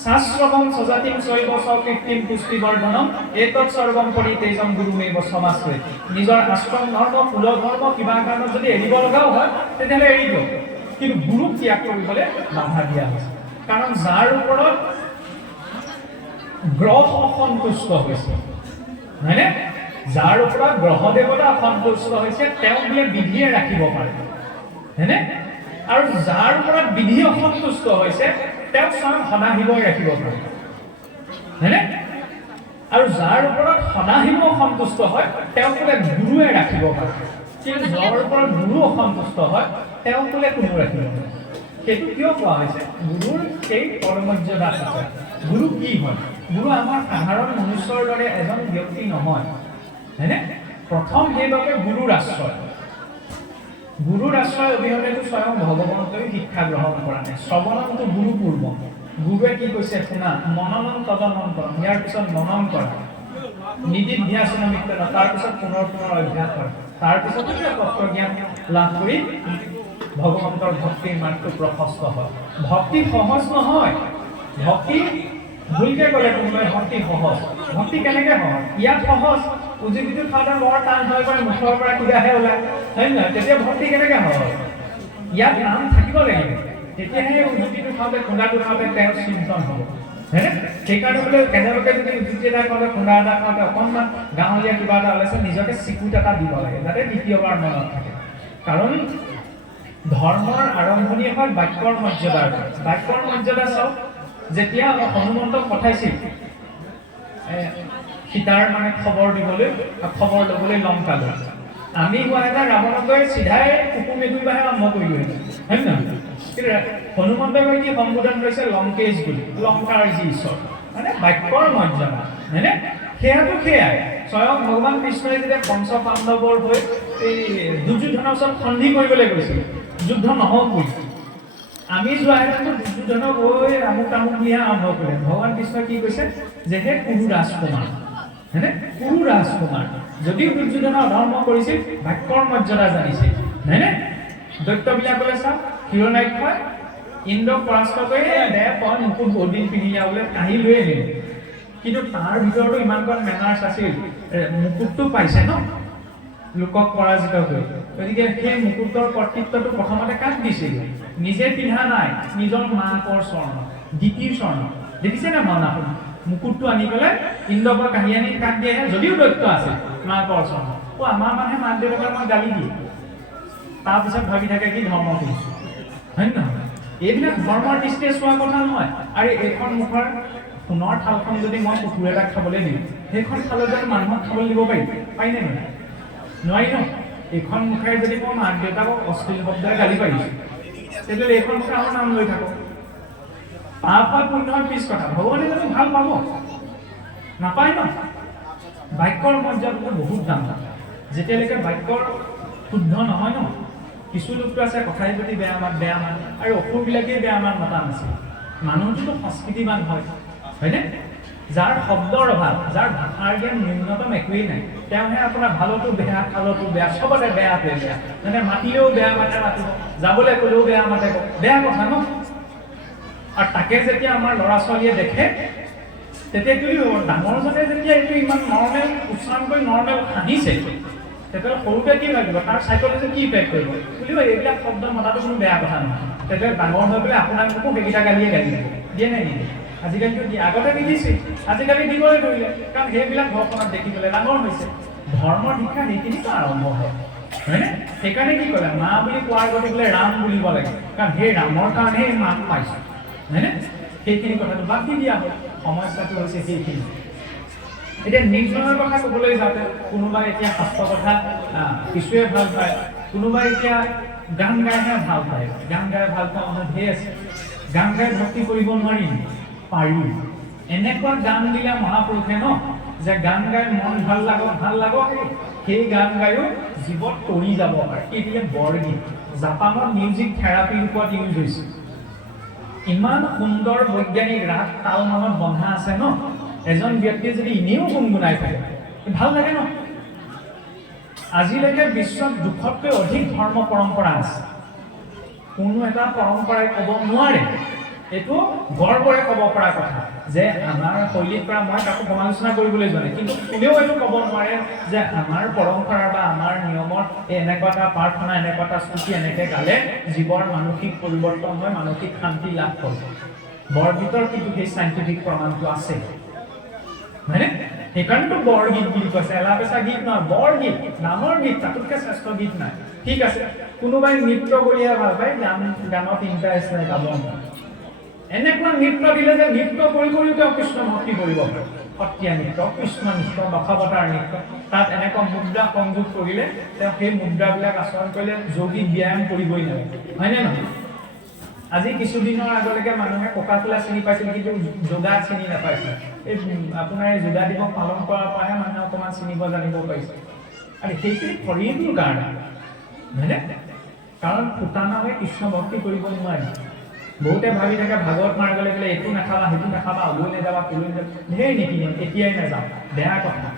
শাস্ত্ৰবং সজাতিম শৈব স্বকৃত্ৰিম পুষ্টিবৰ্ধনম এতৎ সৰ্বম পৰিতেজম গুৰুমেব সমাশ্ৰয়। নিজৰ আশ্ৰম ধৰ্ম, কুল ধৰ্ম কিবা কাৰণত যদি এৰিব লগাও হয় তেতিয়াহ'লে এৰি দিয়ক, কিন্তু গুৰুক ত্যাগ কৰিবলৈ বাধা দিয়া হৈছে। কাৰণ যাৰ ওপৰত গ্ৰহ অসন্তুষ্ট হৈছে, হয়নে? যাৰ ওপৰত গ্ৰহ দেৱতা অসন্তুষ্ট হৈছে তেওঁক বোলে বিধিয়ে ৰাখিব পাৰে, হয়নে? আৰু যাৰ ওপৰত বিধি অসন্তুষ্ট হৈছে তেওঁক স্বয়ং সদাশিৱই ৰাখিব পাৰে, হয়নে? আৰু যাৰ ওপৰত সদাশিৱ অসন্তুষ্ট হয় তেওঁক বোলে গুৰুৱে ৰাখিব পাৰে, কিন্তু যাৰ ওপৰত গুৰু অসন্তুষ্ট হয় তেওঁক বোলে কোনো ৰাখিব পাৰে। সেইটো কিয় কোৱা হৈছে? গুৰুৰ সেই পৰমৰ্যাদা আছে। গুৰু কি হয়? গুৰু আমাৰ সাধাৰণ মনুষ্যৰ দৰে এজন ব্যক্তি নহয়, হয়নে? প্ৰথম সেইবাবে গুৰুৰ আশ্ৰয়। গুৰুৰ আশ্ৰয় অবিহনেতো স্বয়ং ভগৱন্তই শিক্ষা গ্ৰহণ কৰা নাই। শ্ৰৱণমটো গুৰু পূৰ্ব। গুৰুৱে কি কৈছে শুনা, মননম তদনন্তৰম, ইয়াৰ পিছত মনন কৰা, নিদিধ্যাসনমিত্ত, তাৰপিছত পুনৰ অভ্যাস কৰা, তাৰপিছত তত্ত্বজ্ঞান লাভ কৰি ভগৱন্তৰ ভক্তিৰ মাৰ্গটো প্ৰশস্ত হয়। ভক্তি সহজ নহয়, ভক্তি ভুলকে ক'লে কোনোবাই ভক্তি সহজ। ভক্তি কেনেকৈ সহজ? ইয়াত সহজ, উজুতিটো খাওঁতে বৰ টান হৈ পৰে, মুখৰ পৰা কিবাহে ওলায়, হয় নহয়? তেতিয়া ভক্তি কেনেকৈ সহজ? ইয়াত নাম থাকিব লাগিব, তেতিয়াহে উজুতিটো খাওঁতে খুন্দাটো খাওঁতে তেওঁৰ চিন্তন হ'ব, হয়নে? সেইকাৰণে বোলে কেনেবাকৈ যদি উজুতি এটা খাওঁতে খুন্দা এটা খাওঁতে অকণমান গাঁৱলীয়া কিবা এটা ওলাইছে, নিজকে চিকুট এটা দিব লাগে যাতে দ্বিতীয়বাৰ মনত থাকে। কাৰণ ধৰ্মৰ আৰম্ভণি হয় বাক্যৰ মৰ্যাদাৰ পৰা। বাক্যৰ মৰ্যাদা চাওক, যেতিয়া হনুমন্তক পঠাইছিল সীতাৰ মানে খবৰ দিবলৈ খবৰ ল'বলৈ লংকালৈ আমি হোৱা এটা ৰাৱণক গৈ চিধাই কুকুৰ মেকুৰীবাহে আৰম্ভ কৰিলোঁ হয় নহয় কিন্তু হনুমন্তই গৈ কি সম্বোধন কৰিছে লংকেশ বুলি লংকাৰ যি ঈশ্বৰ মানে বাক্যৰ মৰ্যাদা হয়নে সেয়াটো সেয়াই স্বয়ং ভগৱান কৃষ্ণই যেতিয়া পঞ্চ পাণ্ডৱৰ হৈ এই দুৰ্যোধনৰ ওচৰত সন্ধি কৰিবলৈ গৈছিল যুদ্ধ নহওক বুলি আমি যোৱা হেতেনতো দুৰ্যোধনক হৈ আমুক তামুক দিয়া আৰম্ভ কৰিলে ভগৱান কৃষ্ণই কি কৈছে যে হে কুৰু ৰাজকুমাৰ হয়নে কুৰু ৰাজকুমাৰ যদিও দুৰ্যোধনৰ অধৰ্ম কৰিছিল বাক্যৰ মৰ্যাদা জানিছিল হয়নে দৈত্যবিলাকলৈ চাওক হিৰণ্যাক্ষই ইন্দ্ৰক পৰাস্ত কৰি দে পন মুকুট বহুত দিন পিন্ধিলা বোলে কাঢ়ি লৈ আনিলে কিন্তু তাৰ ভিতৰতো ইমানকণ মেনাৰ্ছ আছিল মুকুটটো পাইছে ন লোকক পৰাজিত কৰি গতিকে সেই মুকুটৰ কৰ্তৃত্বটো প্ৰথমতে কাক দিছিল নিজে পিন্ধা নাই নিজৰ মাকৰ স্বৰ্ণ দ্বিতীয় স্বৰ্ণ দেখিছেনে মনাখন মুকুটটো আনি পেলাই ইন্দ্ৰৰ পৰা কাঢ়ি আনি কাক দিয়ে যদিও দৈত্য আছে মাকৰ স্বৰ্ণ আমাৰ মানুহে মাক দেউতাকে আমাক গালি দিয়ে তাৰপিছত ভাবি থাকে কি ধৰ্ম কৰিছো হয় নহয় এইবিলাক ধৰ্মৰ দৃষ্টিয়ে চোৱা কথা নহয় আৰু এইখন মুখৰ সোণৰ থালখন যদি মই কুকুৰ এটাক খাবলৈ দিওঁ সেইখন থালত যদি মানুহক খাবলৈ দিব পাৰি নে নহয় নোৱাৰি ন এইখন মুখেৰে যদি মই মাক দেউতাকক অশ্লীল শব্দৰে গালি পাৰিছোঁ তেতিয়াহ'লে এইখন মুখে আমাৰ নাম লৈ থাকক পাপ হয় পুণ্যৰ পিছ কথা ভগৱানে জানো ভাল পাব নাপায় ন বাক্যৰ মৰ্যাদাটো বহুত দাম যেতিয়ালৈকে বাক্যৰ শুদ্ধ নহয় ন কিছু লোকটো আছে কথাই যদি বেয়া মান আৰু অসুৰবিলাকেই বেয়া মান মতা নাছিল মানুহটোতো সংস্কৃতিবান হয়নে যাৰ শব্দৰ অভাৱ যাৰ ভাষাৰ জ্ঞান ন্যূনতম একোৱেই নাই তেওঁহে আপোনাৰ ভালতো বেয়া খালতো বেয়া চবতে বেয়াটোৱে বেয়া মানে মাতিলেও বেয়া মাতে মাতিব যাবলৈ ক'লেও বেয়া মাতে বেয়া কথা ন আৰু তাকে যেতিয়া আমাৰ ল'ৰা ছোৱালীয়ে দেখে তেতিয়া কি ডাঙৰজনে যেতিয়া এইটো ইমান নৰ্মেল উচ্চাৰণ কৰি নৰ্মেল হাঁহিছে তেতিয়াহ'লে সৰুতে কি লাগিব তাৰ চাইকলজি কি ইফেক্ট কৰিব বুলিব এইবিলাক শব্দ মতাটো কোনো বেয়া কথা নহয় তেতিয়াহ'লে ডাঙৰ হৈ পেলাই আপোনাক মোকো সেইকেইটা গালিয়ে গালি দিব দিয়ে নাই নিদিয়ে আজিকালিতো দিয়ে আগতে নিদিছিল আজিকালি দিবই কৰিলে কাৰণ সেইবিলাক ঘৰখনত দেখি পেলাই ডাঙৰ হৈছে ধৰ্মৰ শিক্ষা সেইখিনিতো আৰম্ভ হয় হয়নে সেইকাৰণে কি ক'লে মা বুলি কোৱাৰ আগতে বোলে ৰাম বুলিব লাগে কাৰণ সেই ৰামৰ কাৰণেহে এই মাক পাইছোঁ হয়নে সেইখিনি কথাটো বাদ দি দিয়া হয় সমস্যাটো হৈছে সেইখিনি এতিয়া নিৰ্জনৰ কথা ক'বলৈ যাওঁতে কোনোবাই এতিয়া শাস্ত্ৰ কথা কিছুৱে ভাল পায় কোনোবাই এতিয়া গান গাইহে ভাল পায় গান গাই ভাল পোৱা মানুহ ধেৰ আছে গান গাই ভক্তি কৰিব নোৱাৰি পাৰি এনেকুৱা গান দিলে মহাপুৰুষে ন যে গান গাই মন ভাল লাগক সেই গান গায়ো জীৱত তৰি যাব পাৰে এতিয়া বৰগীত জাপানত মিউজিক থেৰাপিৰ ওপৰত ইউজ হৈছে ইমান সুন্দৰ বৈজ্ঞানিক ৰাগ তাল মানত বন্ধা আছে ন এজন ব্যক্তিয়ে যদি এনেও গুণগুণাই থাকে ভাল লাগে ন আজিলৈকে বিশ্বত 200তকৈ অধিক ধৰ্ম পৰম্পৰা আছে কোনো এটা পৰম্পৰাই ক'ব নোৱাৰে এইটো গৰ্বৰে ক'ব পৰা কথা যে আমাৰ শৈলীৰ পৰা মই কাকো সমালোচনা কৰিবলৈ যোৱা নাই কিন্তু কোনেও এইটো ক'ব নোৱাৰে যে আমাৰ পৰম্পৰা বা আমাৰ নিয়মৰ এনেকুৱা এটা প্ৰাৰ্থনা এনেকুৱা এটা স্তুতি এনেকৈ গালে জীৱৰ মানসিক পৰিৱৰ্তন হয় মানসিক শান্তি লাভ কৰে বৰগীতৰ কিন্তু সেই চাইণ্টিফিক প্ৰমাণটো আছে হয়নে সেইকাৰণেতো বৰগীত বুলি কৈছে এলা পেচা গীত নহয় বৰগীত নামৰ গীত তাতোতকৈ শ্ৰেষ্ঠ গীত নাই ঠিক আছে কোনোবাই নৃত্য কৰিহে ভাল পায় গানত ইণ্টাৰেষ্ট নাই গাব এনেকুৱা নৃত্য দিলে যে নৃত্য কৰি তেওঁ কৃষ্ণ ভক্তি কৰিব পাৰে সত্ৰীয়া নৃত্য কৃষ্ণ নৃত্য দশাৱতাৰ নৃত্য তাত এনেকুৱা মুদ্ৰা সংযোগ কৰিলে তেওঁ সেই মুদ্ৰাবিলাক আচৰণ কৰিলে যোগী ব্যায়াম কৰিবই নালাগে হয়নে নহয় আজি কিছুদিনৰ আগলৈকে মানুহে কোকা-কোলা চিনি পাইছিল কিন্তু যোগা চিনি নাপাইছিল এই আপোনাৰ এই যোগা দিৱস পালন কৰাৰ পৰাহে মানুহে অকণমান চিনিব জানিব পাৰিছে আৰু সেইখিনি শৰীৰটোৰ কাৰণে হয়নে কাৰণ ফুটানা হৈ কৃষ্ণ ভক্তি কৰিব নোৱাৰে বহুতে ভাবি থাকে ভাগৱত মাৰ্গলৈ গ'লে এইটো নাখাবা সেইটো নাখাবা ওলৈ নাযাবা তোলৈ নাযাবা ঢেৰ নীতি নিয়ম এতিয়াই নাযাওঁ বেয়া কথা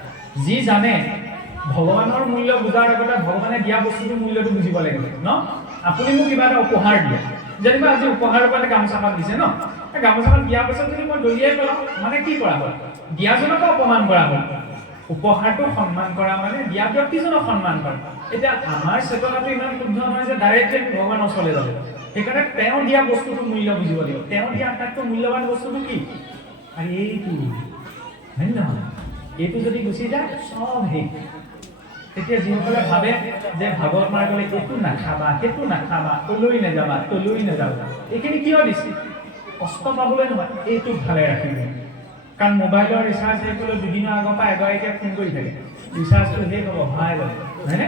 যি জানে ভগৱানৰ মূল্য বুজাৰ আগতে ভগৱানে দিয়া বস্তুটোৰ মূল্যটো বুজিব লাগিব ন আপুনি মোক কিবা এটা উপহাৰ দিয়ে যেনিবা আজি উপহাৰৰ কাৰণে গামোচাখন দিছে ন গামোচাখন দিয়াৰ পিছত যদি মই দলিয়াই পেলাওঁ মানে কি কৰা হ'ল দিয়াজনকো অপমান কৰা হ'ল উপহাৰটো সন্মান কৰা মানে দিয়া ব্যক্তিজনক সন্মান কৰা এতিয়া আমাৰ চেতনাটো ইমান শুদ্ধ নহয় যে ডাইৰেক্টলি আমি ভগৱানৰ ওচৰলৈ যাব সেইকাৰণে তেওঁ দিয়া বস্তুটোৰ মূল্য বুজিব লাগিব তেওঁ দিয়া আটাইতকৈ মূল্যৱান বস্তুটো কি আৰু এইটো হয় নহয় এইটো যদি গুচি যায় চব শেষ তেতিয়া যিসকলে ভাবে যে ভাগৱত মাৰ্গলৈ এইটো নাখাবা সেইটো নাখাবা তলৈ নাযাবা এইখিনি কিয় দিছে কষ্ট পাবলৈ নহয় এইটো ভালে ৰাখিব কাৰণ মোবাইলৰ ৰিচাৰ্জ শেষ হ'লেও দুদিনৰ আগৰ পৰা এগৰাকীয়ে ফোন কৰি থাকে ৰিচাৰ্জটো শেষ হ'ব ভৰাই ল'ব হয়নে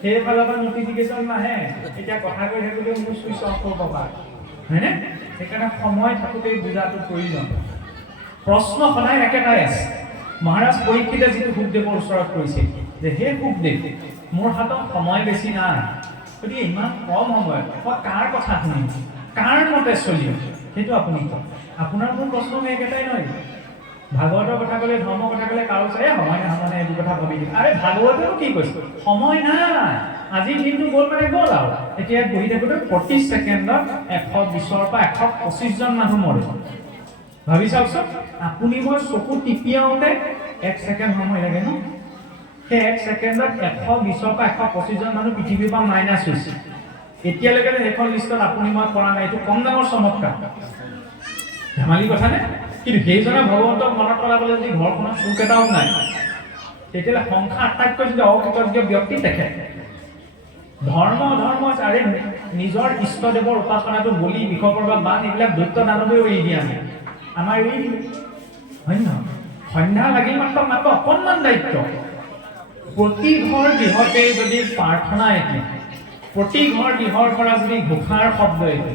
সেইফালৰ পৰা নটিফিকেশ্যন নাহে এতিয়া কথা কৈ থাকোঁতেও মোৰ চুইচ অফ কৰিব পাৰে হয়নে সেইকাৰণে সময় থাকোঁতেই বুজাটো প্ৰয়োজন প্ৰশ্ন সদায় একেটাই আছে মহাৰাজ পৰীক্ষিতে যিটো সুখদেৱৰ ওচৰত কৰিছিল যে হে সুখদেৱ মোৰ হাতত সময় বেছি নাই গতিকে ইমান কম সময়ত মই কাৰ কথা শুনিম কাৰ মতে চলিম সেইটো আপুনি কওক আপোনাৰ মোৰ প্ৰশ্ন একেটাই নহয় ভাগৱতৰ কথা ক'লে ধৰ্মৰ কথা ক'লে কাৰো চাই সময় নাই মানে এইটো কথা ভাবি দিম আৰে ভাগৱতেও কি কৈছে সময় নাই আজিৰ দিনটো গ'ল মানে গ'ল আৰু এতিয়া বহি থাকোঁতে 25 ছেকেণ্ডত 120ৰ পৰা 125জন মানুহ মৰে ভাবি চাওকচোন আপুনি মই চকু টিপিয়াওঁতে 1 ছেকেণ্ড সময় লাগে ন সেই 1 ছেকেণ্ডত 120ৰ পৰা 125জন মানুহ পৃথিৱীৰ পৰা মাইনাছ হৈছে এতিয়ালৈকে সেইখন লিষ্টত আপুনি মই কৰা নাই এইটো কম ডাঙৰ চমৎকাৰ ধেমালি কথা নে কিন্তু সেইজনে ভগৱন্তক মনত পেলাবলৈ যদি ঘৰখনত চুক এটাও নাই তেতিয়াহ'লে সংসাৰ আটাইতকৈ যদি অকৃতজ্ঞ ব্যক্তি তেখেত ধৰ্ম আৰে নিজৰ ইষ্টদেৱৰ উপাসনাটো বলি বিষপৰ্বা বান এইবিলাক দৈত্য দানৱেও এৰি দিয়া নাই আমাৰ এৰি দিলে হয় নহয় সন্ধ্যা লাগিল মাত্ৰ অকণমান দায়িত্ব প্ৰতি ঘৰ গৃহতে যদি প্ৰাৰ্থনা এটি প্ৰতি ঘৰ গৃহৰ পৰা যদি ঘোষাৰ শব্দ এটি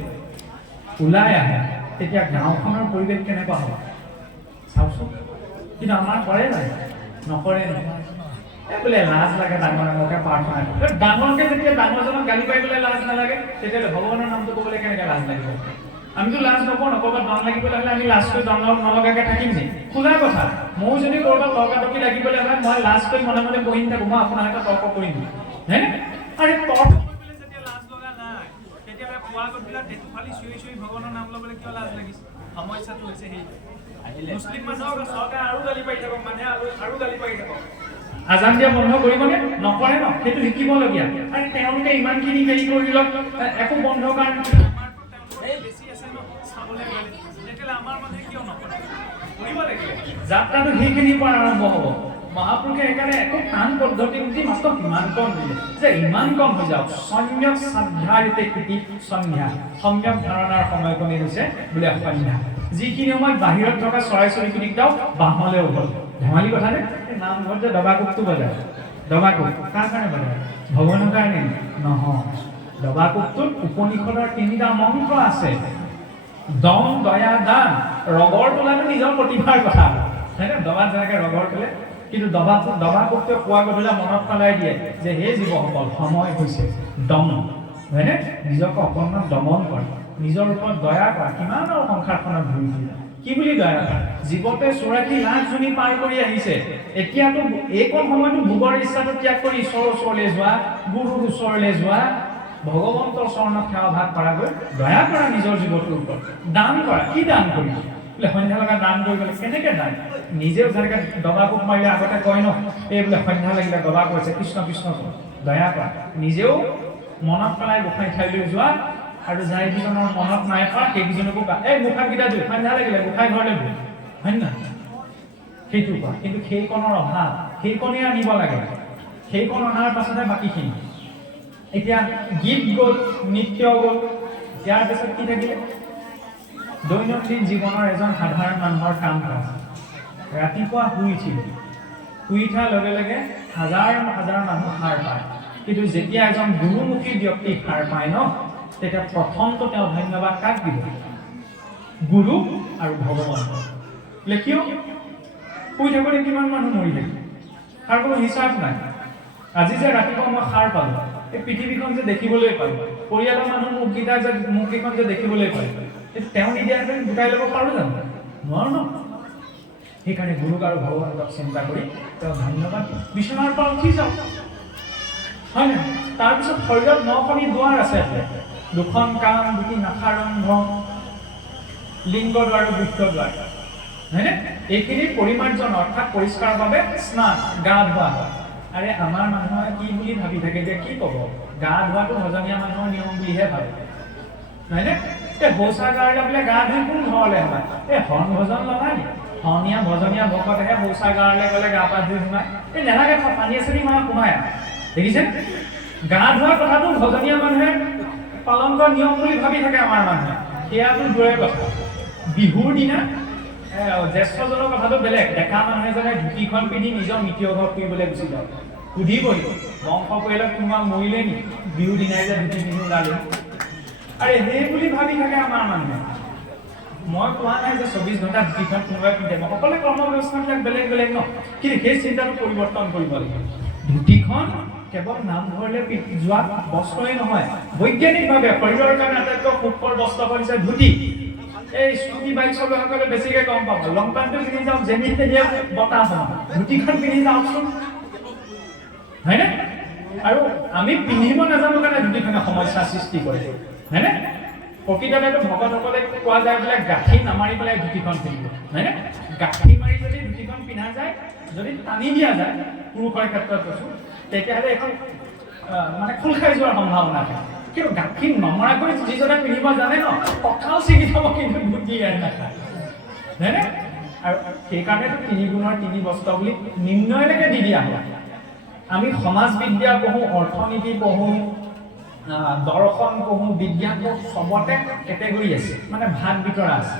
ওলাই আহে তেতিয়া গাঁওখনৰ পৰিৱেশ কেনেকুৱা হ'ব চাওকচোন কিন্তু আমাৰ কৰে নাই নকৰে বোলে লাজ লাগে ডাঙৰকে প্ৰাৰ্থনা কৰে ডাঙৰকে যেতিয়া ডাঙৰজনক গালি পাৰিবলৈ লাজ নালাগে তেতিয়াহ'লে ভগৱানৰ নামটো ক'বলৈ কেনেকৈ লাজ লাগিব আমিতো লাজ নকৰোঁ ক'ৰবাত দম লাগিবলৈ হ'লে আমি লাজ কৰি দম নলগাকৈ থাকিম নি খোলা কথা ময়ো যদি ক'ৰবাত তৰ্কাতৰ্কি লাগিবলৈ হ'লে মই লাজ কৰি মনে মনে বহি থাকোঁ মই আপোনাৰ এটা তৰ্ক কৰিম হয়নে আৰে তৰ্ক কৰিবলৈ যেতিয়া লাজ লগা নাই তেতিয়াহ'লে পুৱা গধূলা টেটুফালি চিঞৰি ভগৱানৰ নাম ল'বলৈ কিয় লাজ লাগিছে সমস্যাটো হৈছে সেইটো মুছলিম মানুহক চৰকাৰে আৰু গালি পাৰি থাকক মানুহে আৰু গালি পাৰি থাকক আজান দিয়া বন্ধ কৰিবনে নকৰে ন সেইটো শিকিবলগীয়া আৰু তেওঁলোকে ইমানখিনি হেৰি কৰি লওক একো বন্ধ কাৰণ বেছি আছে ন চাবলৈ গ'লে তেতিয়াহ'লে আমাৰ মানুহে কিয় নকৰে কৰিব লাগিব যাত্ৰাটো সেইখিনিৰ পৰা আৰম্ভ হ'ব মহাপুৰুষে সেইকাৰণে একো টান পদ্ধতি নিদি মাত্ৰ ইমান কম দিলে যে ইমান কম হৈ যাওক সম্যক শ্ৰদ্ধাৰিতে কৃতি সন্ধ্যা সম্যক ধাৰণাৰ সময়কণি হৈছে বোলে সন্ধ্যা যিখিনি সময়ত বাহিৰত থকা চৰাই চিৰিকটিকেইটাও বাহলৈ উভল ধেমালি কথা নে নামঘৰত যে দবাকোপটো বজায় দবাকোপ কাৰ কাৰণে বজায় ভগৱানৰ কাৰণে নহয় দবাকোপটোত উপনিষদৰ 3টা মন্ত্ৰ আছে দম দয়া দান ৰগৰ তোলাটো নিজৰ প্ৰতিভাৰ কথা হয়নে দবাত যেনেকৈ ৰগৰ তোলে কিন্তু দবাকোপটোৱে পুৱা গধূলা মনত পেলাই দিয়ে যে হে জীৱসকল সময় হৈছে দম হয়নে নিজকে অকণমান দমন কৰা নিজৰ ওপৰত দয়া কৰা কিমান আৰু সংসাৰখনত ঘূৰি ফুৰে কি বুলি দয়া কৰা জীৱতে 84 লাখ জনী পাৰ কৰি আহিছে এতিয়াতো এইকণ সময়তো ভোগৰ ইচ্ছাটো ত্যাগ কৰি ঈশ্বৰৰ ওচৰলৈ যোৱা গুৰুৰ ওচৰলৈ যোৱা ভগৱন্তৰ চৰণত সেৱা ভাগ কৰাগৈ দয়া কৰা নিজৰ জীৱটোৰ ওপৰত দান কৰা কি দান কৰি বোলে সন্ধ্যা লগা দান কৰিবলৈ কেনেকৈ দান নিজেও যেনেকৈ দবাকোপ মাৰিলে আগতে কয় ন এই বোলে সন্ধ্যা লাগিলে দবা কৰিছে কৃষ্ণ কৃষ্ণ দয়া কৰা নিজেও মনত পেলাই গোসাঁই ঠাইলৈ যোৱা আৰু যাই কিজনৰ মনত নাই পৰা সেইকেইজনকো এই মুখাকেইটা দিওঁ সন্ধ্যা লাগিলে গোসাঁই ঘৰলৈ গ'ল হয় নে সেইটো কোৱা কিন্তু সেইকণৰ অভাৱ সেইকণেই আনিব লাগে সেইকণ অনাৰ পাছতহে বাকীখিনি এতিয়া গীত গ'ল নৃত্য গ'ল ইয়াৰ পিছত কি থাকিলে দৈনন্দিন জীৱনৰ এজন সাধাৰণ মানুহৰ কাম কাজ ৰাতিপুৱা শুই উঠাৰ লগে লগে হাজাৰ মানুহ সাৰ পায় কিন্তু যেতিয়া এজন গুৰুমুখী ব্যক্তি সাৰ পায় ন তেতিয়া প্ৰথমটো তেওঁ ধন্যবাদ কাক দিব গুৰু আৰু ভগৱান কিয় শুই থাকোঁতে কিমান মানুহ মৰি থাকে তাৰ কোনো হিচাপ নাই আজি যে ৰাতিপুৱা মই সাৰ পালোঁ এই পৃথিৱীখন যে দেখিবলৈ পালোঁ পৰিয়ালৰ মানুহ মুখকেইখন যে দেখিবলৈ পালোঁ তেওঁ নিদিয়াহেঁতেন গোটাই ল'ব পাৰোঁ জানো নোৱাৰোঁ ন সেইকাৰণে গুৰুক আৰু ভগৱানক চিন্তা কৰি তেওঁ ধন্যবাদ বিচনাৰ পৰা উঠি যাওক হয় নে তাৰপিছত শৰীৰত 9খনি দুৱাৰ আছে দুখন কাণ দুটি নাসাৰন্ধ লিংগ দুৱাৰ আৰু বৃত্ত দুৱাৰ হয়নে এইখিনি পৰিমাৰ্জন অৰ্থাৎ পৰিষ্কাৰৰ বাবে স্নান গা ধোৱা হয় আৰে আমাৰ মানুহে কি বুলি ভাবি থাকে যে কি ক'ব গা ধোৱাটো ভজনীয়া মানুহৰ নিয়ম বুলিহে ভাবে হয়নে এই শৌচাগাৰলৈ বোলে গা ধুই কোন ঘৰলৈ হয় এই হন ভজন লগাই নি হনীয়া ভজনীয়া ভকতেহে শৌচাগাৰলৈ গ'লে গা পা ধুই সোমাই এই নেলাগে পানী এচেৰি মানে সোমাই দেখিছে গা ধোৱাৰ কথাটো ভজনীয়া মানুহে পালন কৰা নিয়ম বুলি ভাবি থাকে আমাৰ মানুহে সেয়াটো দূৰৰে কথা বিহুৰ দিনা জ্যেষ্ঠজনৰ কথাটো বেলেগ। ডেকা মানুহ এজনে ধুতিখন পিন্ধি নিজৰ মিতিৰৰ ঘৰত ফুৰিবলৈ গুচি যায়, সুধিবই বংশ পৰিয়ালত কোনোবা মৰিলে নি, বিহু দিনাই যে ধুতি পিন্ধি ওলালে। আৰে সেই বুলি ভাবি থাকে আমাৰ মানুহে। মই কোৱা নাই যে 24 ঘণ্টা ধুতিখন কোনোবাই পিন্ধে, সকলোৱে কৰ্ম ব্যৱস্থাবিলাক বেলেগ বেলেগ ন, কিন্তু সেই চিন্তাটো পৰিৱৰ্তন কৰিব লাগিব। ধুতিখন কেৱল নামঘৰলৈ যোৱা বস্ত্ৰই নহয়, বৈজ্ঞানিকভাৱে শৰীৰৰ কাৰণে আটাইতকৈ সুখৰ বস্ত্ৰ হৈছে ধুতি। এই স্কুটি বাইক চলোৱাসকলে বেছিকৈ গম পাব, লং পেণ্টটো পিন্ধি যাওক যেনি তেনিয়ে বতাহ পাওঁ, ধুতিখন পিন্ধি যাওকচোন, হয়নে? আৰু আমি পিন্ধিব নাজানো কাৰণে ধুতিখনে সমস্যাৰ সৃষ্টি কৰে, হয়নে? প্ৰকৃততেতো ভকতসকলে কোৱা যায় বোলে গাঁঠি নামাৰি পেলাই ধুতিখন পিন্ধিব, হয়নে? গাঁঠি মাৰি যদি ধুতিখন পিন্ধা যায়, যদি টানি দিয়া যায়, পুৰুষৰ ক্ষেত্ৰত কৈছোঁ, তেতিয়াহ'লে এখন মানে খোল খাই যোৱাৰ সম্ভাৱনা থাকে। কিন্তু গাঁঠি নমৰাকৈ যিজনে পিন্ধিব জানে ন, কঁকাল ছিগি যাব, কিন্তু ধুতি এৰাই নাখায়, হয়নে? আৰু সেইকাৰণেতো 3 গুণৰ 3 বস্ত্ৰ বুলি নিৰ্ণয়লৈকে দি দিয়া হয়। আমি সমাজ বিদ্যা পঢ়োঁ, অৰ্থনীতি পঢ়োঁ, দৰ্শন পঢ়োঁ, বিজ্ঞান পঢ়োঁ, চবতে কেটেগৰী আছে, মানে ভাগ বিতৰা আছে,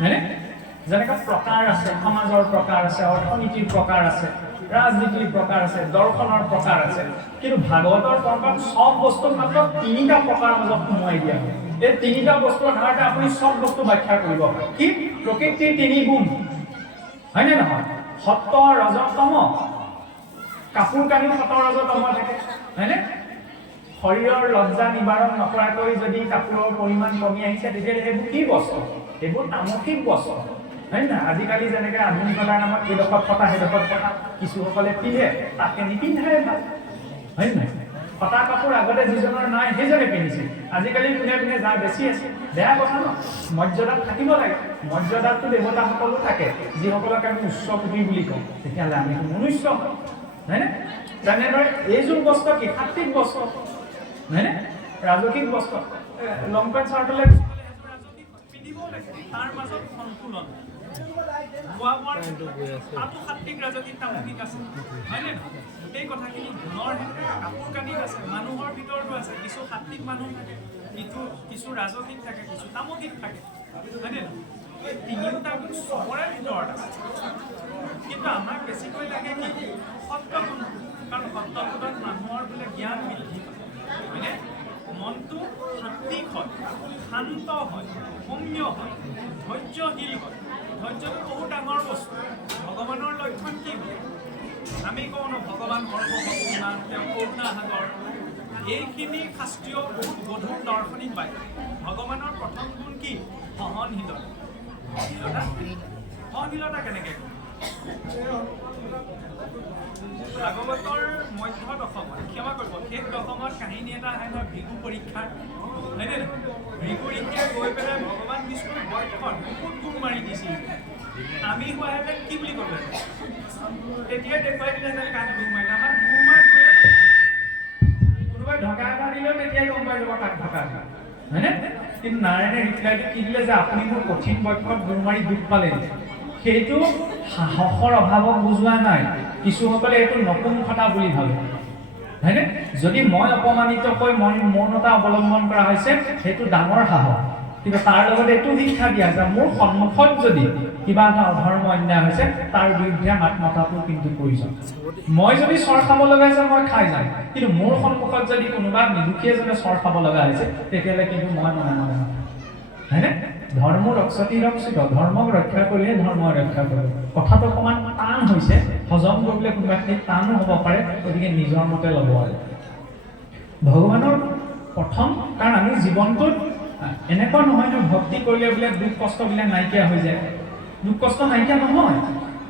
হয়নে? যেনেকৈ প্ৰকাৰ আছে, সমাজৰ প্ৰকাৰ আছে, অৰ্থনীতিৰ প্ৰকাৰ আছে, ৰাজনীতিৰ প্ৰকাৰ আছে, দৰ্শনৰ প্ৰকাৰ আছে। কিন্তু ভাগৱতৰ প্ৰকাৰ চব বস্তু মাত্ৰ 3টা প্ৰকাৰ মাজত সোমোৱাই দিয়া হয়। এই 3টা বস্তুৰ আধাৰতে আপুনি চব বস্তু ব্যাখ্যা কৰিব পাৰে। কি? প্ৰকৃতিৰ 3 গুণ, হয়নে নহয়? সত্য, ৰজ, তম। কাপোৰ কানি সত্য, ৰজ, তম থাকে, হয়নে? শৰীৰৰ লজ্জা নিবাৰণ নকৰাকৈ যদি কাপোৰৰ পৰিমাণ কমি আহিছে, তেতিয়াহ'লে সেইবোৰ কি বস্ত্ৰ? সেইবোৰ তামসিক বস্ত্ৰ, হয় নহয়? আজিকালি যেনেকৈ আধুনিকতাৰ নামত এইডোখৰত ফটা সেইডোখৰত ফটা কিছুসকলে পিন্ধে, তাকে নিপিন্ধাই ভাল, হয় নহয়? ফটা কাপোৰ আগতে যিজনৰ নাই সেইজনে পিন্ধিছিল, আজিকালি কোনে কোনে যাৰ বেছি আছে, বেয়া কথা ন। মৰ্যাদাত থাকিব লাগে, মৰ্যাদাততো দেৱতাসকলো থাকে, যিসকলক আমি উচ্চ কোটিৰ বুলি কওঁ, তেতিয়াহ'লে আমি মনুষ্য হয়, হয়নে? তেনেদৰে এইযোৰ বস্ত্ৰ কি? সাত্বিক বস্ত্ৰ, হয়নে? ৰাজকীয় বস্ত্ৰ, লং পেণ্ট চাৰ্টলৈ পিন্ধিবও লাগে, তাৰ মাজত সন্তুলন। খোৱা বোৱাৰ তাতো সাত্বিক, ৰাজকীয়, তামসিক আছে, হয়নে নহয়? গোটেই কথাখিনি গুণৰ কাপোৰ কানিত আছে, মানুহৰ ভিতৰতো আছে, কিছু সাত্বিক মানুহ থাকে, কিছু ৰাজকীয় থাকে, কিছু তামসিক থাকে, হয়নে নহয়? এই 3টা গুণ চবৰে ভিতৰত আছে। কিন্তু আমাক বেছিকৈ লাগে কি? সত্যগুণ, কাৰণ সত্যগুণত মানুহৰ বোলে জ্ঞান বৃদ্ধি পায়, হয়নে? মনটো সাত্বিক হয়, শান্ত হয়, সৌম্য হয়, ধৈৰ্যশীল হয়। ধৈৰ্যটো বহুত ডাঙৰ বস্তু। ভগৱানৰ লক্ষণ কি? আমি কওঁ ন, ভগৱান সৰ্বশক্তিমান, তেওঁ কৰুণাসাগৰ। এইখিনি শাস্ত্ৰীয় বহুত গধুৰ দাৰ্শনিক বাক্য। ভগৱানৰ প্ৰথম গুণ কি? সহনশীলতা। সহনশীলতা কেনেকৈ কওঁ? ভাগৱতৰ মধ্য দশমত, ক্ষমা কৰিব, শেষ দশমত কাহিনী এটা আহে নহয়, ভৃগু পৰীক্ষাৰ, হয়নে নহয়? ভৃগু ঋষিয়ে গৈ পেলাই ভগৱান বিষ্ণুৰ বক্ষত বহুত গুণ মাৰি দিছিল। আমি হোৱাহেঁতেন কি বুলি ক'লো? তেতিয়াই দেখুৱাই দিলেহেঁতেন কাক গুণ মাৰিলে। আমাক গুণ মাৰি কোনোবাই ঢকা এটা দিলেও তেতিয়াই গম পাই যাব কাক ঢকা দিলে, হয়নে? কিন্তু নাৰায়ণে ৰিপ্লাইটো কি দিলে যে আপুনি মোৰ কঠিন বক্ষত গুণ মাৰি দুখ পালে। সেইটো সাহসৰ অভাৱক বুজোৱা নাই, কিছুসকলে এইটো নপুংসতা বুলি ভাবে, হয়নে? যদি মই অপমানিতকৈ মৌনতা অৱলম্বন কৰা হৈছে, সেইটো ডাঙৰ সাহস। কিন্তু তাৰ লগতে এইটো শিক্ষা দিয়া যে মোৰ সন্মুখত যদি কিবা এটা অধৰ্ম অন্যায় হৈছে, তাৰ বিৰুদ্ধে মাত মতাটো কিন্তু প্ৰয়োজন। মই যদি চৰ খাব লগা হৈছে, মই খাই যাম, কিন্তু মোৰ সন্মুখত যদি কোনোবা নিদুষী এজনে চৰ খাব লগা হৈছে, তেতিয়াহ'লে কিন্তু মই মনে মনে নহয়, হয়নে? ধৰ্ম ৰক্ষতি ৰক্ষিত, ধৰ্মক ৰক্ষা কৰিলে ধৰ্ম ৰক্ষা কৰিব। কথাটো অকণমান টান হৈছে, হজম কৰিবলৈ কোনোবাখিনি টানো হ'ব পাৰে, গতিকে নিজৰ মতে ল'ব আৰু। ভগৱানৰ প্ৰথম, কাৰণ আমি জীৱনটোত এনেকুৱা নহয় ন, ভক্তি কৰিলে বোলে দুখ কষ্টবিলাক নাইকিয়া হৈ যায়। দুখ কষ্ট নাইকিয়া নহয়।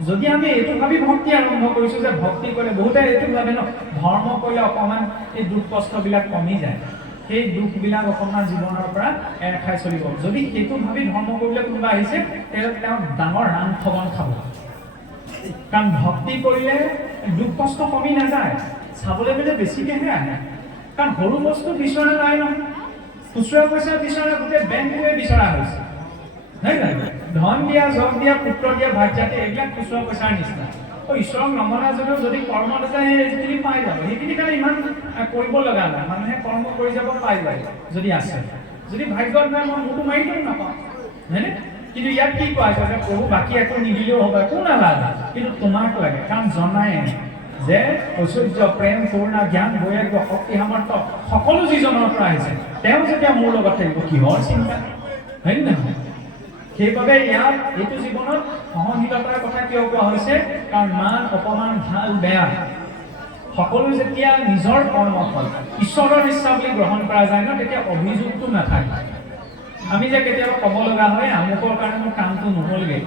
যদি আমি এইটো ভাবি ভক্তি আৰম্ভ কৰিছোঁ যে ভক্তি কৰিলে, বহুতে এইটো ভাবে ন, ধৰ্ম কৰিলে অকণমান এই দুখ কষ্টবিলাক কমি যায়, সেই দুখবিলাক অকণমান জীৱনৰ পৰা এৰ খাই চলিব। যদি সেইটো ভাবি ধৰ্ম কৰিবলৈ কোনোবা আহিছে, তেতিয়াহ'লে তেওঁ ডাঙৰ ৰাম ঠগন খাব। কাৰণ ভক্তি কৰিলে দুখ কষ্ট কমি নাযায়, চাবলৈ গ'লে বেছিকৈহে আহে। কাৰণ সৰু বস্তু বিচৰা নাই নহয়, খুচুৰা পইচা বিচৰা গোটেই বেংকটোৱে বিচৰা হৈছে, নহয় জানো? ধন দিয়া, যশ দিয়া, পুত্ৰ দিয়া, ভাত জাতি, এইবিলাক খুচুৰা পইচাৰ নিচিনা। ঈশ্বৰক নমনা যদিও যদি কৰ্মত যায় সেইখিনি পাই যাব, সেইখিনি কাৰণে ইমান কৰিব লগা নাই। মানুহে কৰ্ম কৰি যাব পাই যায় যদি আছে। যদি ভাগ্যত নাই, মই মোৰটো মাৰি দিওঁ নাপাওঁ, হয়নে? কিন্তু ইয়াত কি কোৱা হৈছে যে প্ৰভু বাকী একো নিদিলেও হ'ব, একো নালাগে, কিন্তু তোমাক লাগে, কাৰণ জনাই যে ঐশ্বৰ্য, প্ৰেম, কৰুণা, জ্ঞান, বৈৰাগ্য, শক্তি, সামৰ্থ্য সকলো যিজনৰ পৰা আহিছে, তেওঁ যেতিয়া মোৰ লগত থাকিব কিহৰ চিন্তা, হয় নে নহয়? সেইবাবে ইয়াত এইটো জীৱনত সহনশীলতাৰ কথা কিয় কোৱা হৈছে? কাৰণ মান, অপমান, ভাল, বেয়া সকলো যেতিয়া নিজৰ কৰ্মফল ঈশ্বৰৰ ইচ্ছা বুলি গ্ৰহণ কৰা যায় ন, তেতিয়া অভিযোগটো নাথাকে। আমি যে কেতিয়াবা ক'ব লগা হয় আমুকৰ কাৰণে মোৰ কামটো নহ'লগৈ,